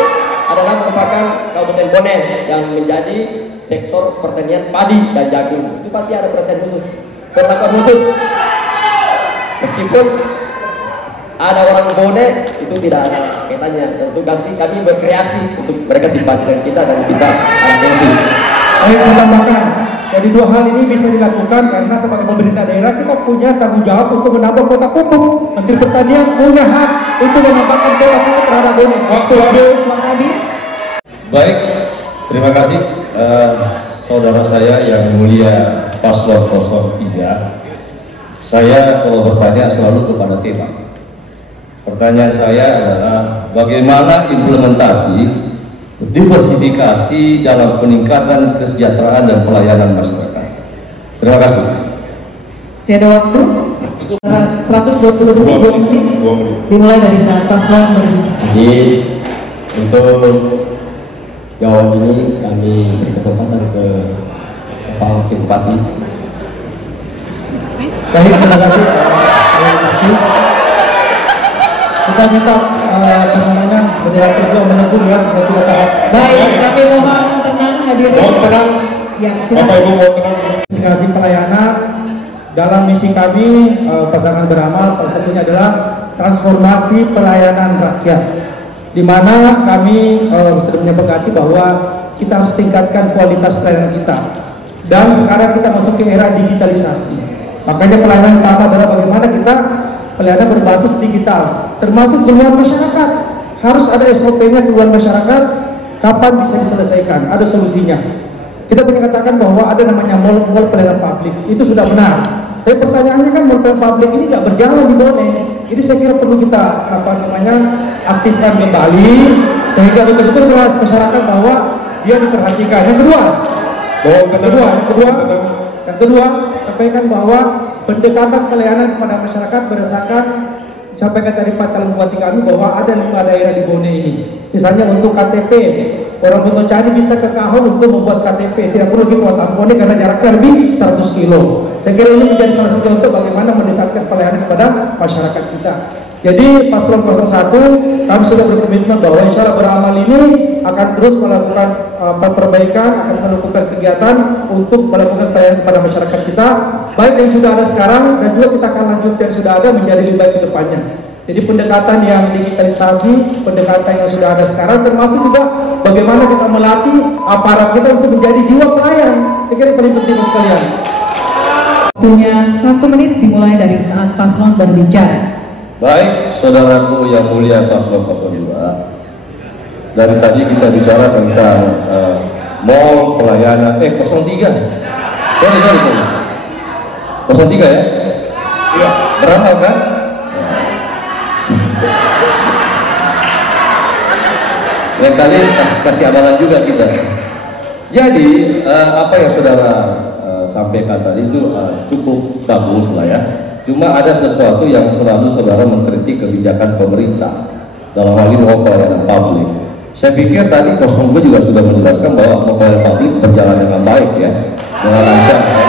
adalah merupakan Kabupaten Bone yang menjadi sektor pertanian padi dan jagung. Itu pasti ada perhatian khusus, perlakuan khusus. Meskipun ada orang Bone itu tidak ada kaitannya. Tentu kami berkreasi untuk mereka simpati dengan kita dan bisa atensi. Baik, saya tambahkan. Jadi 2 hal ini bisa dilakukan karena sebagai pemerintah daerah kita punya tanggung jawab untuk menambah kuota pupuk. Menteri Pertanian punya hak untuk menambahkan kuota pupuk terhadap Bone. Waktu habis. Baik, terima kasih saudara saya yang mulia Paslon 03. Saya kalau bertanya selalu kepada tema. Pertanyaan saya adalah bagaimana implementasi diversifikasi dalam peningkatan kesejahteraan dan pelayanan masyarakat. Terima kasih. Saya ada waktu 120 detik, 2 menit dimulai dari saat Paslon berbicara. Jadi untuk jawab ini kami beri kesempatan ke Pak Wakil Bupati. Baik, terima kasih. Kita minta penanganan moderator juga menunggu ya. Baik, kami mohon tenang hadirin. Mohon tenang. Ya, Bapak Ibu mohon tenang. destinasi pelayanan dalam misi kami pasangan beramal, salah satunya adalah transformasi pelayanan rakyat, di mana kami sudah menyepakati bahwa kita harus tingkatkan kualitas pelayanan kita. Dan sekarang kita masuk ke era digitalisasi. Makanya pelayanan utama adalah bagaimana kita pelayanan berbasis digital, termasuk keluar masyarakat. Harus ada SOP-nya keluar masyarakat, kapan bisa diselesaikan, ada solusinya. Kita boleh katakan bahwa ada namanya mall pelayanan publik, itu sudah benar. Tapi pertanyaannya kan mall pelayanan publik ini nggak berjalan di Bone. Jadi saya kira perlu kita aktifkan kembali sehingga betul-betul masyarakat bahwa dia diperhatikan. Yang kedua, sampaikan bahwa pendekatan pelayanan kepada masyarakat berdasarkan disampaikan dari Pak calon bupati kami bahwa ada 5 daerah di Bone ini. Misalnya untuk KTP, orang Botocani bisa ke Kahon untuk membuat KTP, tidak perlu di kota Bone karena jaraknya lebih 100 kilo. Saya kira ini menjadi salah satu contoh bagaimana mendekatkan pelayanan kepada masyarakat kita. Jadi Paslon 01 kami sudah berkomitmen bahwa insya Allah beramal ini akan terus melakukan perbaikan, akan melakukan kegiatan untuk melakukan pelayanan kepada masyarakat kita, baik yang sudah ada sekarang dan juga kita akan lanjutkan yang sudah ada menjadi lebih baik ke depannya. Jadi pendekatan yang digitalisasi, pendekatan yang sudah ada sekarang, termasuk juga bagaimana kita melatih aparat kita untuk menjadi jiwa pelayan. Saya kira paling penting sekalian. Waktunya 1 menit dimulai dari saat paslon berbicara. Baik, saudaraku yang mulia Paslon 02. Dari tadi kita bicara tentang mall pelayanan 03. Sorry. 03 ya? Iya. Beramal kan? Lain kali kasih amalan juga kita. Jadi apa yang saudara sampaikan tadi itu cukup bagus lah ya. Cuma ada sesuatu yang selalu saudara mengkritik kebijakan pemerintah dalam hal ini pelayanan publik. Saya pikir tadi 02 juga sudah menjelaskan bahwa pelayanan publik berjalan dengan baik ya, dengan lancar ya.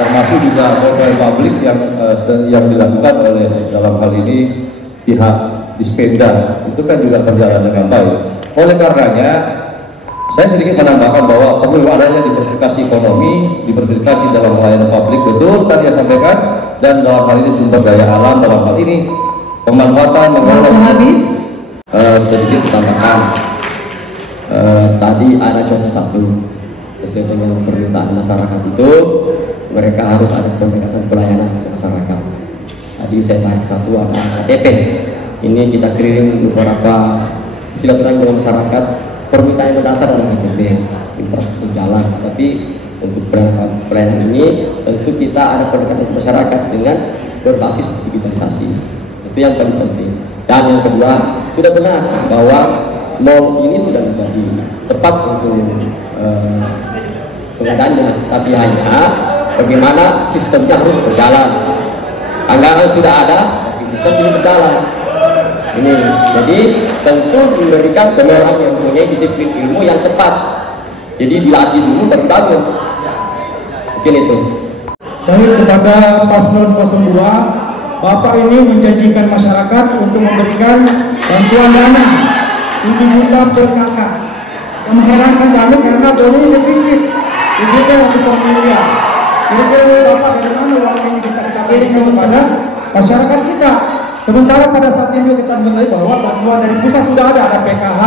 Termasuk juga pelayanan publik yang dilakukan oleh dalam hal ini pihak Dispenda itu kan juga berjalan dengan baik. Oleh karenanya saya sedikit menambahkan bahwa perlu adanya diversifikasi ekonomi, diversifikasi dalam pelayanan publik, betul tadi yang sampaikan, dan dalam hal ini sumber daya alam, dalam hal ini pemanfaatan mengelola. Sedikit tambahan, tadi ada contoh satu sesuai dengan permintaan masyarakat itu mereka harus ada pendekatan pelayanan ke masyarakat. Tadi saya tarik satu ada KTP, ini kita kirim beberapa silaturahmi dengan masyarakat. Permintaan yang berdasar adalah KTP, infrastruktur jalan, tapi untuk pelayanan ini tentu kita ada pendekatan masyarakat dengan berbasis digitalisasi. Itu yang paling penting. Dan yang kedua, sudah benar bahwa mall ini sudah menjadi tepat untuk pengadaannya, tapi hanya bagaimana sistemnya harus berjalan. Anggaran sudah ada, tapi sistem belum berjalan. Ini jadi tentu memberikan orang yang punya disiplin ilmu yang tepat. Jadi dilatih dulu baru bangun. Mungkin itu. Baik, kepada Paslon 02, Bapak ini menjanjikan masyarakat untuk memberikan bantuan dana 7 juta per kakak. Yang mengherankan kami karena Bone defisit 7 ratusan miliar. Kira-kira Bapak dari mana uang ini bisa kita berikan kepada masyarakat kita? Sementara pada saat ini kita mengetahui bahwa bantuan dari pusat sudah ada PKH,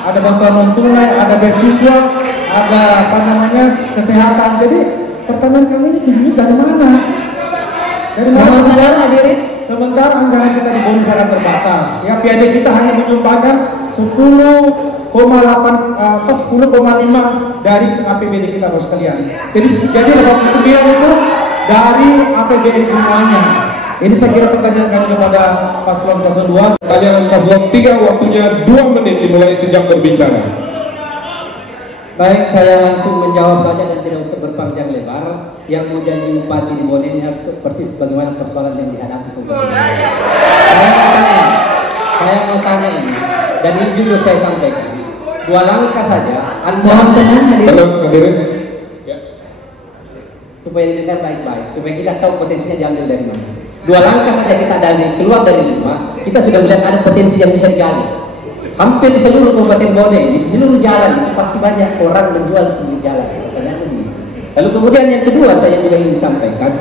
ada bantuan non tunai, ada beasiswa, ada kesehatan. Jadi pertanyaan kami ini duit dari mana? Dari mana? Sementara anggaran kita di Bone sangat terbatas. Ya, PAD kita hanya menyumbangkan 10,5 dari APBD kita bos sekalian. Jadi 89 itu dari APBD semuanya. Ini saya kira pertanyaan kami kepada Paslon 02. Pertanyaan Paslon 3, waktunya 2 menit dimulai sejak berbicara. Baik, saya langsung menjawab saja dan tidak usah berpanjang lebar. Yang mau jadi bupati di Bone ini harus persis bagaimana persoalan yang dihadapi gubernur. Saya mau tanya ini, dan ini juga saya sampaikan. 2 langkah saja. Mohon tenang hadirin. Supaya didengar baik-baik, supaya kita tahu potensinya diambil dari mana. 2 langkah saja kita keluar dari rumah, kita sudah melihat ada potensi yang bisa digali. Hampir di seluruh Kabupaten Bone, di seluruh jalan itu pasti banyak orang menjual di jalan. Pertanyaannya begitu. Lalu kemudian yang kedua saya juga ingin sampaikan,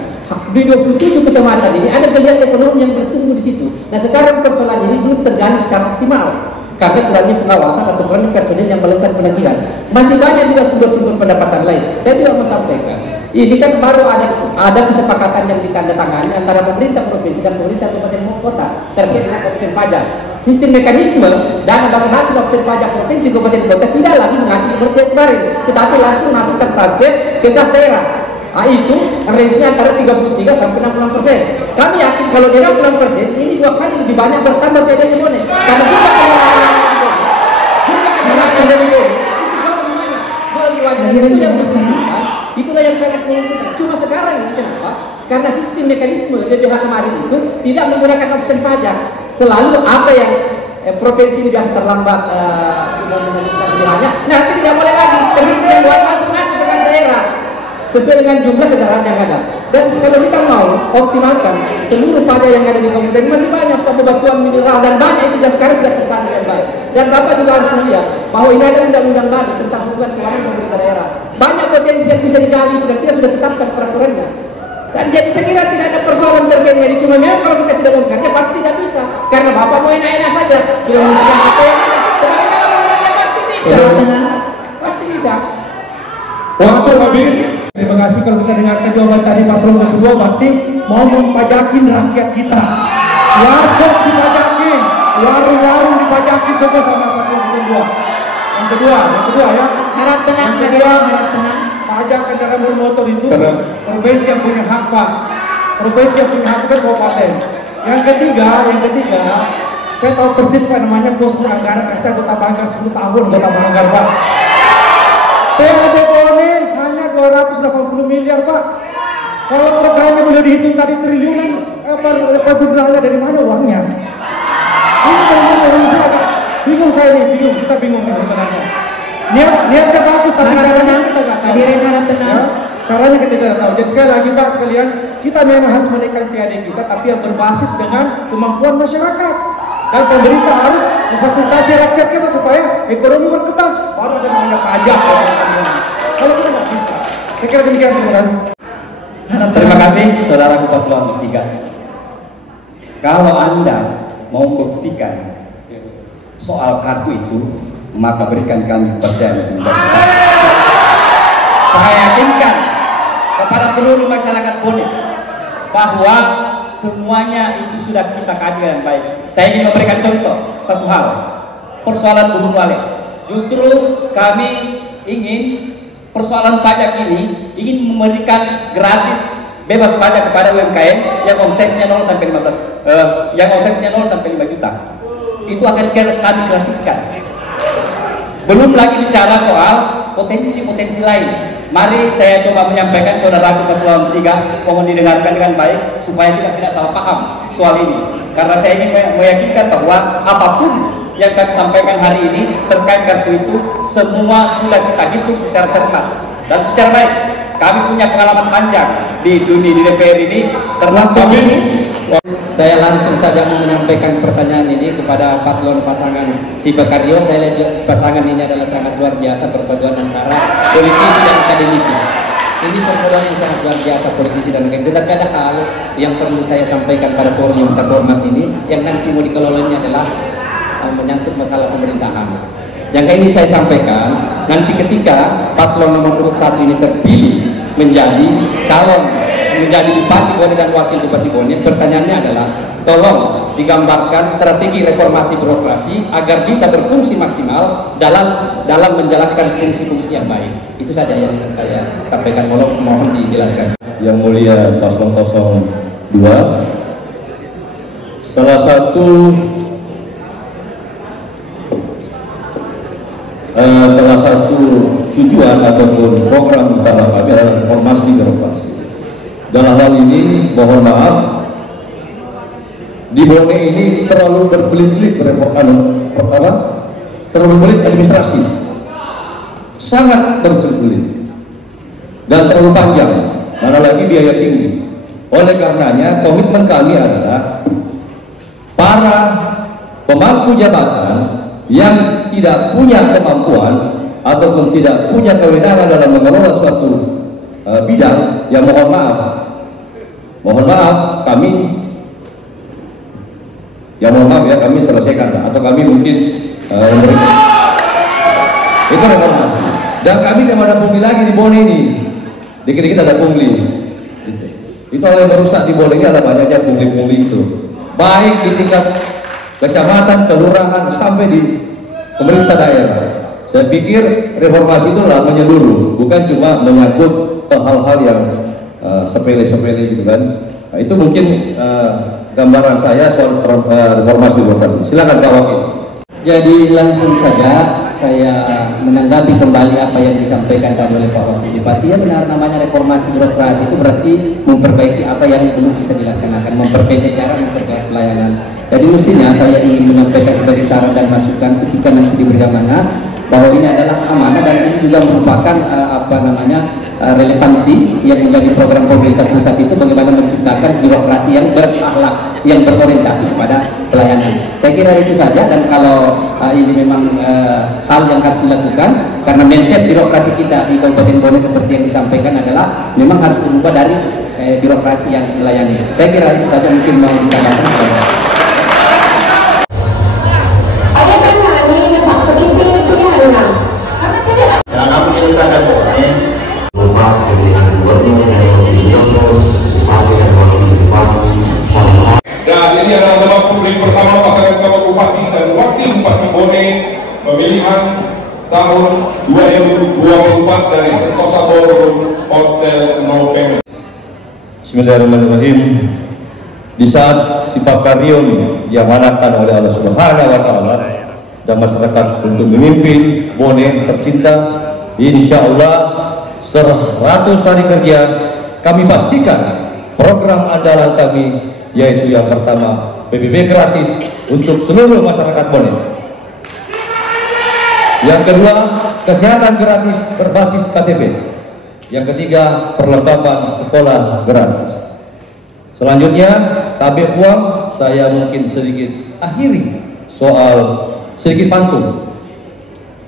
di 27 kecamatan ini ada kegiatan ekonomi yang bertumbuh di situ. Nah sekarang persoalan ini belum tergali secara optimal karena kurangnya pengawasan atau kurangnya personil yang melakukan penagihan. Masih banyak juga sumber-sumber pendapatan lain. Saya juga mau sampaikan, ini kan baru ada kesepakatan yang ditandatangani antara pemerintah provinsi dan pemerintah kabupaten kota terkait dengan opsi pajak. Sistem mekanisme dana bagi hasil opsi pajak provinsi kabupaten kota tidak lagi mengacu seperti kemarin, tetapi langsung masuk ke kas daerah. Nah, itu range-nya antara 33 sampai 66%. Kami yakin kalau daerah 6% ini 2 kali lebih banyak bertambah PDB Bone. Karena juga itulah yang sangat menguntungkan. Cuma sekarang ini kenapa? Karena sistem mekanisme DBH kemarin itu tidak menggunakan opsi pajak. Selalu apa yang provinsi biasa terlambat menentukan pilihannya, nanti tidak boleh lagi provinsi yang buat langsung masuk dengan daerah sesuai dengan jumlah kendaraan yang ada. Dan kalau kita mau optimalkan seluruh pajak yang ada di kabupaten, masih banyak pembatuan mineral dan banyak itu dan sekarang tidak terpantau dengan baik. Dan Bapak juga harus melihat bahwa ini ada undang-undang baru tentang hubungan keuangan pemerintah daerah. Banyak potensi yang bisa digali itu dan kita sudah tetapkan peraturannya. Dan jadi saya kira tidak ada persoalan terkait ini. Cuma memang kalau kita tidak melakukannya pasti tidak bisa. Karena Bapak mau enak-enak saja. Tidak mungkin apa yang tetapi kalau melakukannya pasti bisa. Pasti bisa. Waktu habis. Terima kasih. Kalau kita dengarkan jawaban tadi paslon kedua, berarti mau mempajakin rakyat kita. Warkop dipajakin, warung-warung dipajakin semua sama paslon kedua. Yang kedua ya. Harap tenang, harap tenang. Pajak kendaraan bermotor itu provinsi yang punya hak, Pak. Provinsi yang punya hak kan kabupaten. Yang ketiga, saya tahu persis Pak namanya postur anggaran. Saya Kota Banggar 10 tahun Kota Banggar, Pak. PDB Bone hanya 280 miliar, Pak. Kalau programnya boleh dihitung tadi triliunan, jumlahnya dari mana uangnya? Ini benar-benar agak bingung saya nih, kita bingung nih sebenarnya. Niatnya bagus tapi caranya kita nggak tahu. Hadirin harap tenang. Ya, caranya kita tidak tahu. Jadi sekali lagi Pak sekalian, kita memang harus menaikkan PAD kita, tapi yang berbasis dengan kemampuan masyarakat. Dan pemerintah harus memfasilitasi rakyat kita supaya ekonomi berkembang. Baru ada namanya pajak. Kalau kita nggak bisa, saya kira demikian. Terima kasih saudaraku paslon 3. Kalau Anda mau membuktikan soal kartu itu, maka berikan kami kepercayaan. Saya yakinkan kepada seluruh masyarakat Bone bahwa semuanya itu sudah bisa kaji dengan baik. Saya ingin memberikan contoh satu hal, persoalan Gunung Wale. Justru kami ingin persoalan pajak ini ingin memberikan gratis bebas pajak kepada UMKM yang omsetnya 0 sampai 5 juta. Itu akan kami gratiskan. Belum lagi bicara soal potensi-potensi lain. Mari saya coba menyampaikan saudaraku paslon 3, mohon didengarkan dengan baik supaya kita tidak salah paham soal ini. Karena saya ingin meyakinkan bahwa apapun yang kami sampaikan hari ini terkait kartu itu semua sudah kita hitung secara cermat dan secara baik. Kami punya pengalaman panjang di dunia di DPR ini termasuk Saya langsung saja menyampaikan pertanyaan ini kepada paslon pasangan si Bekario. Saya lihat pasangan ini adalah sangat luar biasa perpaduan antara politisi dan akademisi. Ini perpaduan yang sangat luar biasa politisi dan akademisi. Tetapi ada hal yang perlu saya sampaikan pada forum yang terhormat ini, yang nanti mau dikelolanya adalah menyangkut masalah pemerintahan. Yang ini saya sampaikan, nanti ketika paslon nomor urut 1 ini terpilih menjadi calon, menjadi Bupati Bone dan Wakil Bupati Bone, pertanyaannya adalah tolong digambarkan strategi reformasi birokrasi agar bisa berfungsi maksimal dalam menjalankan fungsi-fungsi yang baik. Itu saja yang ingin saya sampaikan, mohon dijelaskan. Yang mulia paslon 02, salah satu tujuan ataupun program utama kami adalah reformasi birokrasi. Dalam hal ini mohon maaf, di Bone ini terlalu berbelit-belit terlalu belit administrasi, sangat berbelit-belit dan terlalu panjang, mana lagi biaya tinggi. Oleh karenanya komitmen kami adalah para pemangku jabatan yang tidak punya kemampuan ataupun tidak punya kewenangan dalam mengelola suatu bidang, ya mohon maaf kami kami selesaikan, atau kami mungkin itu reformasi. Dan kami tidak ada pungli lagi di Bone ini, dikit-dikit ada pungli. Itu hal yang merusak di Bone ini, ada banyaknya pungli-pungli itu, baik di tingkat kecamatan, kelurahan, sampai di pemerintah daerah. Saya pikir reformasi itu lah menyeluruh, bukan cuma menyangkut hal-hal yang sepele-sepele gitu kan. Nah, itu mungkin gambaran saya soal reformasi. Silakan Pak Wakil. Jadi langsung saja saya menanggapi kembali apa yang disampaikan tadi oleh Pak Wakil Bupati. Ya benar, namanya reformasi birokrasi itu berarti memperbaiki apa yang belum bisa dilaksanakan, memperpendek jarak, mempercepat pelayanan. Jadi mestinya saya ingin menyampaikan sebagai saran dan masukan ketika nanti diberi amanah bahwa ini adalah amanah dan ini juga merupakan relevansi yang menjadi program pemerintah pusat itu bagaimana menciptakan birokrasi yang berakhlak, yang berorientasi kepada pelayanan. Saya kira itu saja, dan kalau ini memang hal yang harus dilakukan karena mindset birokrasi kita di Kabupaten Bone seperti yang disampaikan adalah memang harus berubah dari birokrasi yang melayani. Saya kira itu saja, mungkin mau ditambahkan. Dan ini adalah debat publik pertama pasangan calon bupati dan wakil bupati Bone pemilihan tahun 2024 dari Sentosa Ballroom Hotel November. Bismillahirrahmanirrahim. Di saat sifat karyon diamanahkan oleh Allah Subhanahu wa Ta'ala dan masyarakat untuk memimpin Bone tercinta, insya Allah 100 hari kerja kami pastikan program andalan kami, yaitu yang pertama PBB gratis untuk seluruh masyarakat Bone. Yang kedua, kesehatan gratis berbasis KTP. Yang ketiga, perlengkapan sekolah gratis. Selanjutnya, tabik uang saya mungkin sedikit akhiri soal sedikit pantun.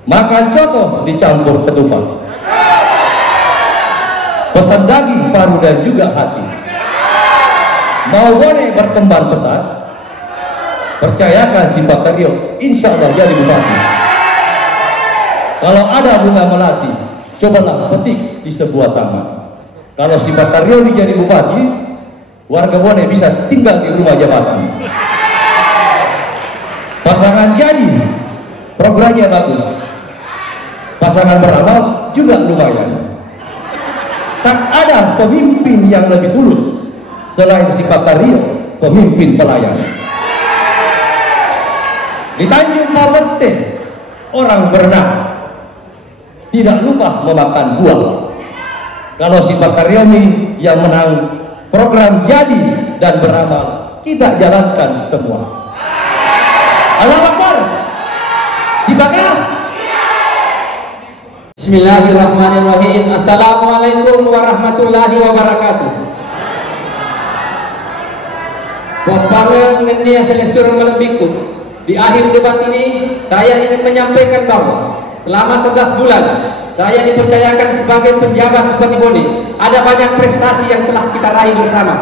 Makan coto dicampur ketupat, pesan daging, paru dan juga hati. Mau Bone berkembang pesat, percayakan si Pak Karyo, insya Allah jadi bupati. Kalau ada bunga melati, cobalah petik di sebuah taman. Kalau si Pak Karyo jadi bupati, warga Bone bisa tinggal di rumah jabatan. Pasangan jadi, programnya bagus. Pasangan beramal juga lumayan. Tak ada pemimpin yang lebih tulus selain si Pak Karyo, pemimpin pelayan. Di Tanjung Palete orang berenang tidak lupa memakan buah. Kalau si Pak Karyo yang menang program jadi dan beramal, kita jalankan semua. Allahu Akbar. Si Pak Karyo. Bismillahirrahmanirrahim. Assalamualaikum warahmatullahi wabarakatuh. Bapak ini yang selesai melebihku. Di akhir debat ini saya ingin menyampaikan bahwa selama 11 bulan saya dipercayakan sebagai penjabat Bupati Bone. Ada banyak prestasi yang telah kita raih bersama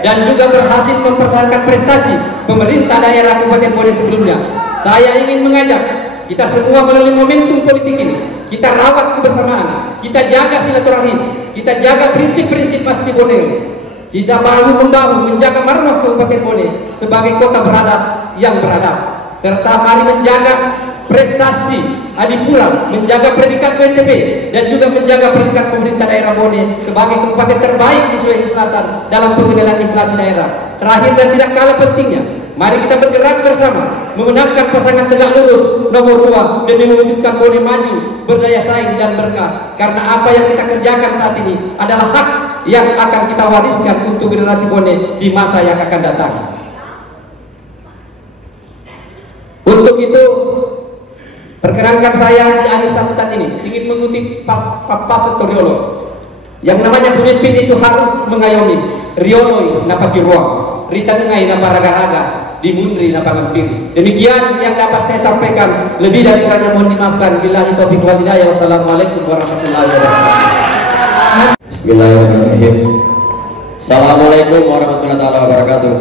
dan juga berhasil mempertahankan prestasi pemerintah daerah Kabupaten Bone sebelumnya. Saya ingin mengajak kita semua melalui momentum politik ini, kita rawat kebersamaan, kita jaga silaturahim, kita jaga prinsip-prinsip pasti Bone. Kita bahu-membahu menjaga marwah Kabupaten Bone sebagai kota beradab yang beradab, serta mari menjaga prestasi Adipura, menjaga predikat WTP dan juga menjaga predikat pemerintah daerah Bone sebagai kabupaten terbaik di Sulawesi Selatan dalam pengendalian inflasi daerah. Terakhir dan tidak kalah pentingnya, mari kita bergerak bersama memenangkan pasangan tegak lurus nomor 2 demi mewujudkan Bone maju, berdaya saing dan berkah. Karena apa yang kita kerjakan saat ini adalah hak yang akan kita wariskan untuk generasi Bone di masa yang akan datang. Untuk itu, perkenankan saya di akhir sambutan ini ingin mengutip Pak Seto Riolo. Yang namanya pemimpin itu harus mengayomi. Riolo napaki ruang, ritangai napa raga-raga, dimundri napa ngampiri. Demikian yang dapat saya sampaikan. Lebih dari kurangnya mohon dimaafkan. Billahi taufiq wal hidayah. Wassalamualaikum warahmatullahi wabarakatuh. Bismillahirrahmanirrahim. Assalamualaikum warahmatullahi wabarakatuh.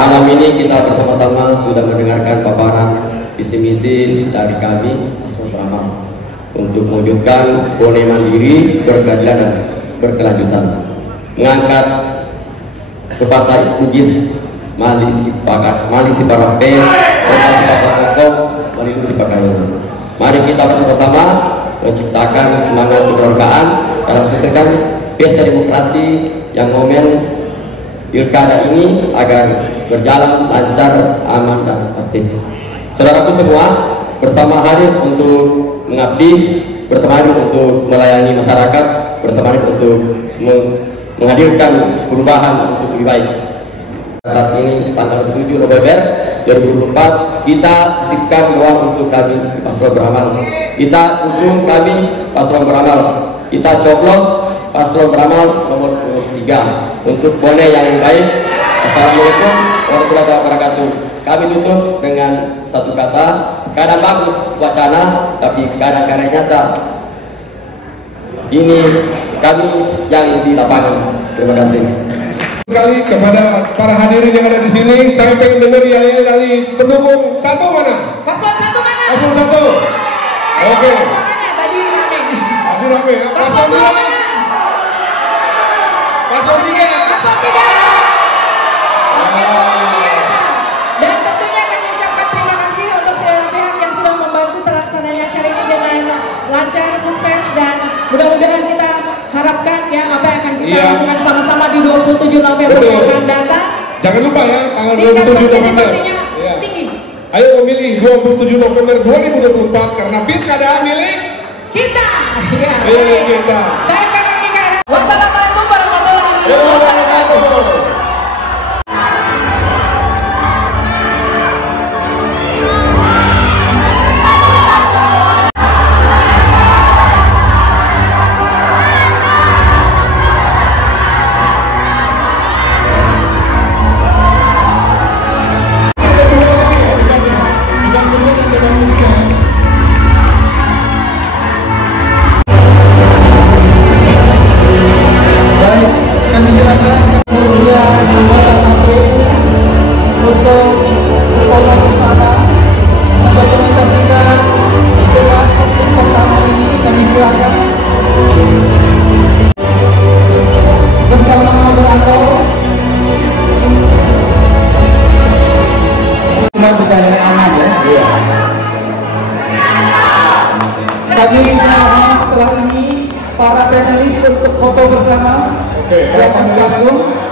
Malam ini kita bersama-sama sudah mendengarkan paparan visi misi dari kami Paslon Beramal untuk mewujudkan Bone mandiri, berkeadilan dan berkelanjutan, mengangkat pepatah Bugis Mali si Parampe, Rokasi Patah Tokoh, Malilu si Pakaian. Mari kita bersama-sama menciptakan semangat kebersamaan dalam menyelesaikan pesta demokrasi yang momen pilkada ini agar berjalan lancar, aman dan tertib. Saudaraku semua, bersama hadir untuk mengabdi, bersama hadir untuk melayani masyarakat, bersama hadir untuk menghadirkan perubahan untuk lebih baik. Saat ini tanggal 7 November 2024 kita sisipkan doa untuk kami Paslon Beramal. Kita dukung kami Paslon Beramal. Kita coblos Paslon Beramal nomor 3 untuk Bone yang lebih baik. Assalamualaikum warahmatullahi wabarakatuh. Kami tutup dengan satu kata, kadang bagus wacana tapi kadang-kadang nyata. Ini kami yang di lapangan. Terima kasih. Sekali kepada para hadirin yang ada di sini, saya pengen dengar yel-yel dari pendukung satu mana? Paslon 1 mana? Paslon 1. Oke. Tadi rame. Paslon 2 mana? Paslon 3. Paslon 3. Dan tentunya kami ucapkan terima kasih untuk segala pihak yang sudah membantu terlaksananya acara ini dengan lancar, sukses, dan mudah-mudahan kita harapkan ya apa yang akan kita lakukan sama-sama di 27 November yang akan datang. Jangan lupa ya tanggal 27 November. Tinggi. Ayo memilih 27 November 2024 karena pilkada milik kita. Ya. Milik kita. Saya Kakak. Wassalamualaikum warahmatullahi wabarakatuh. Kami setelah ini para panelis untuk foto bersama di atas panggung.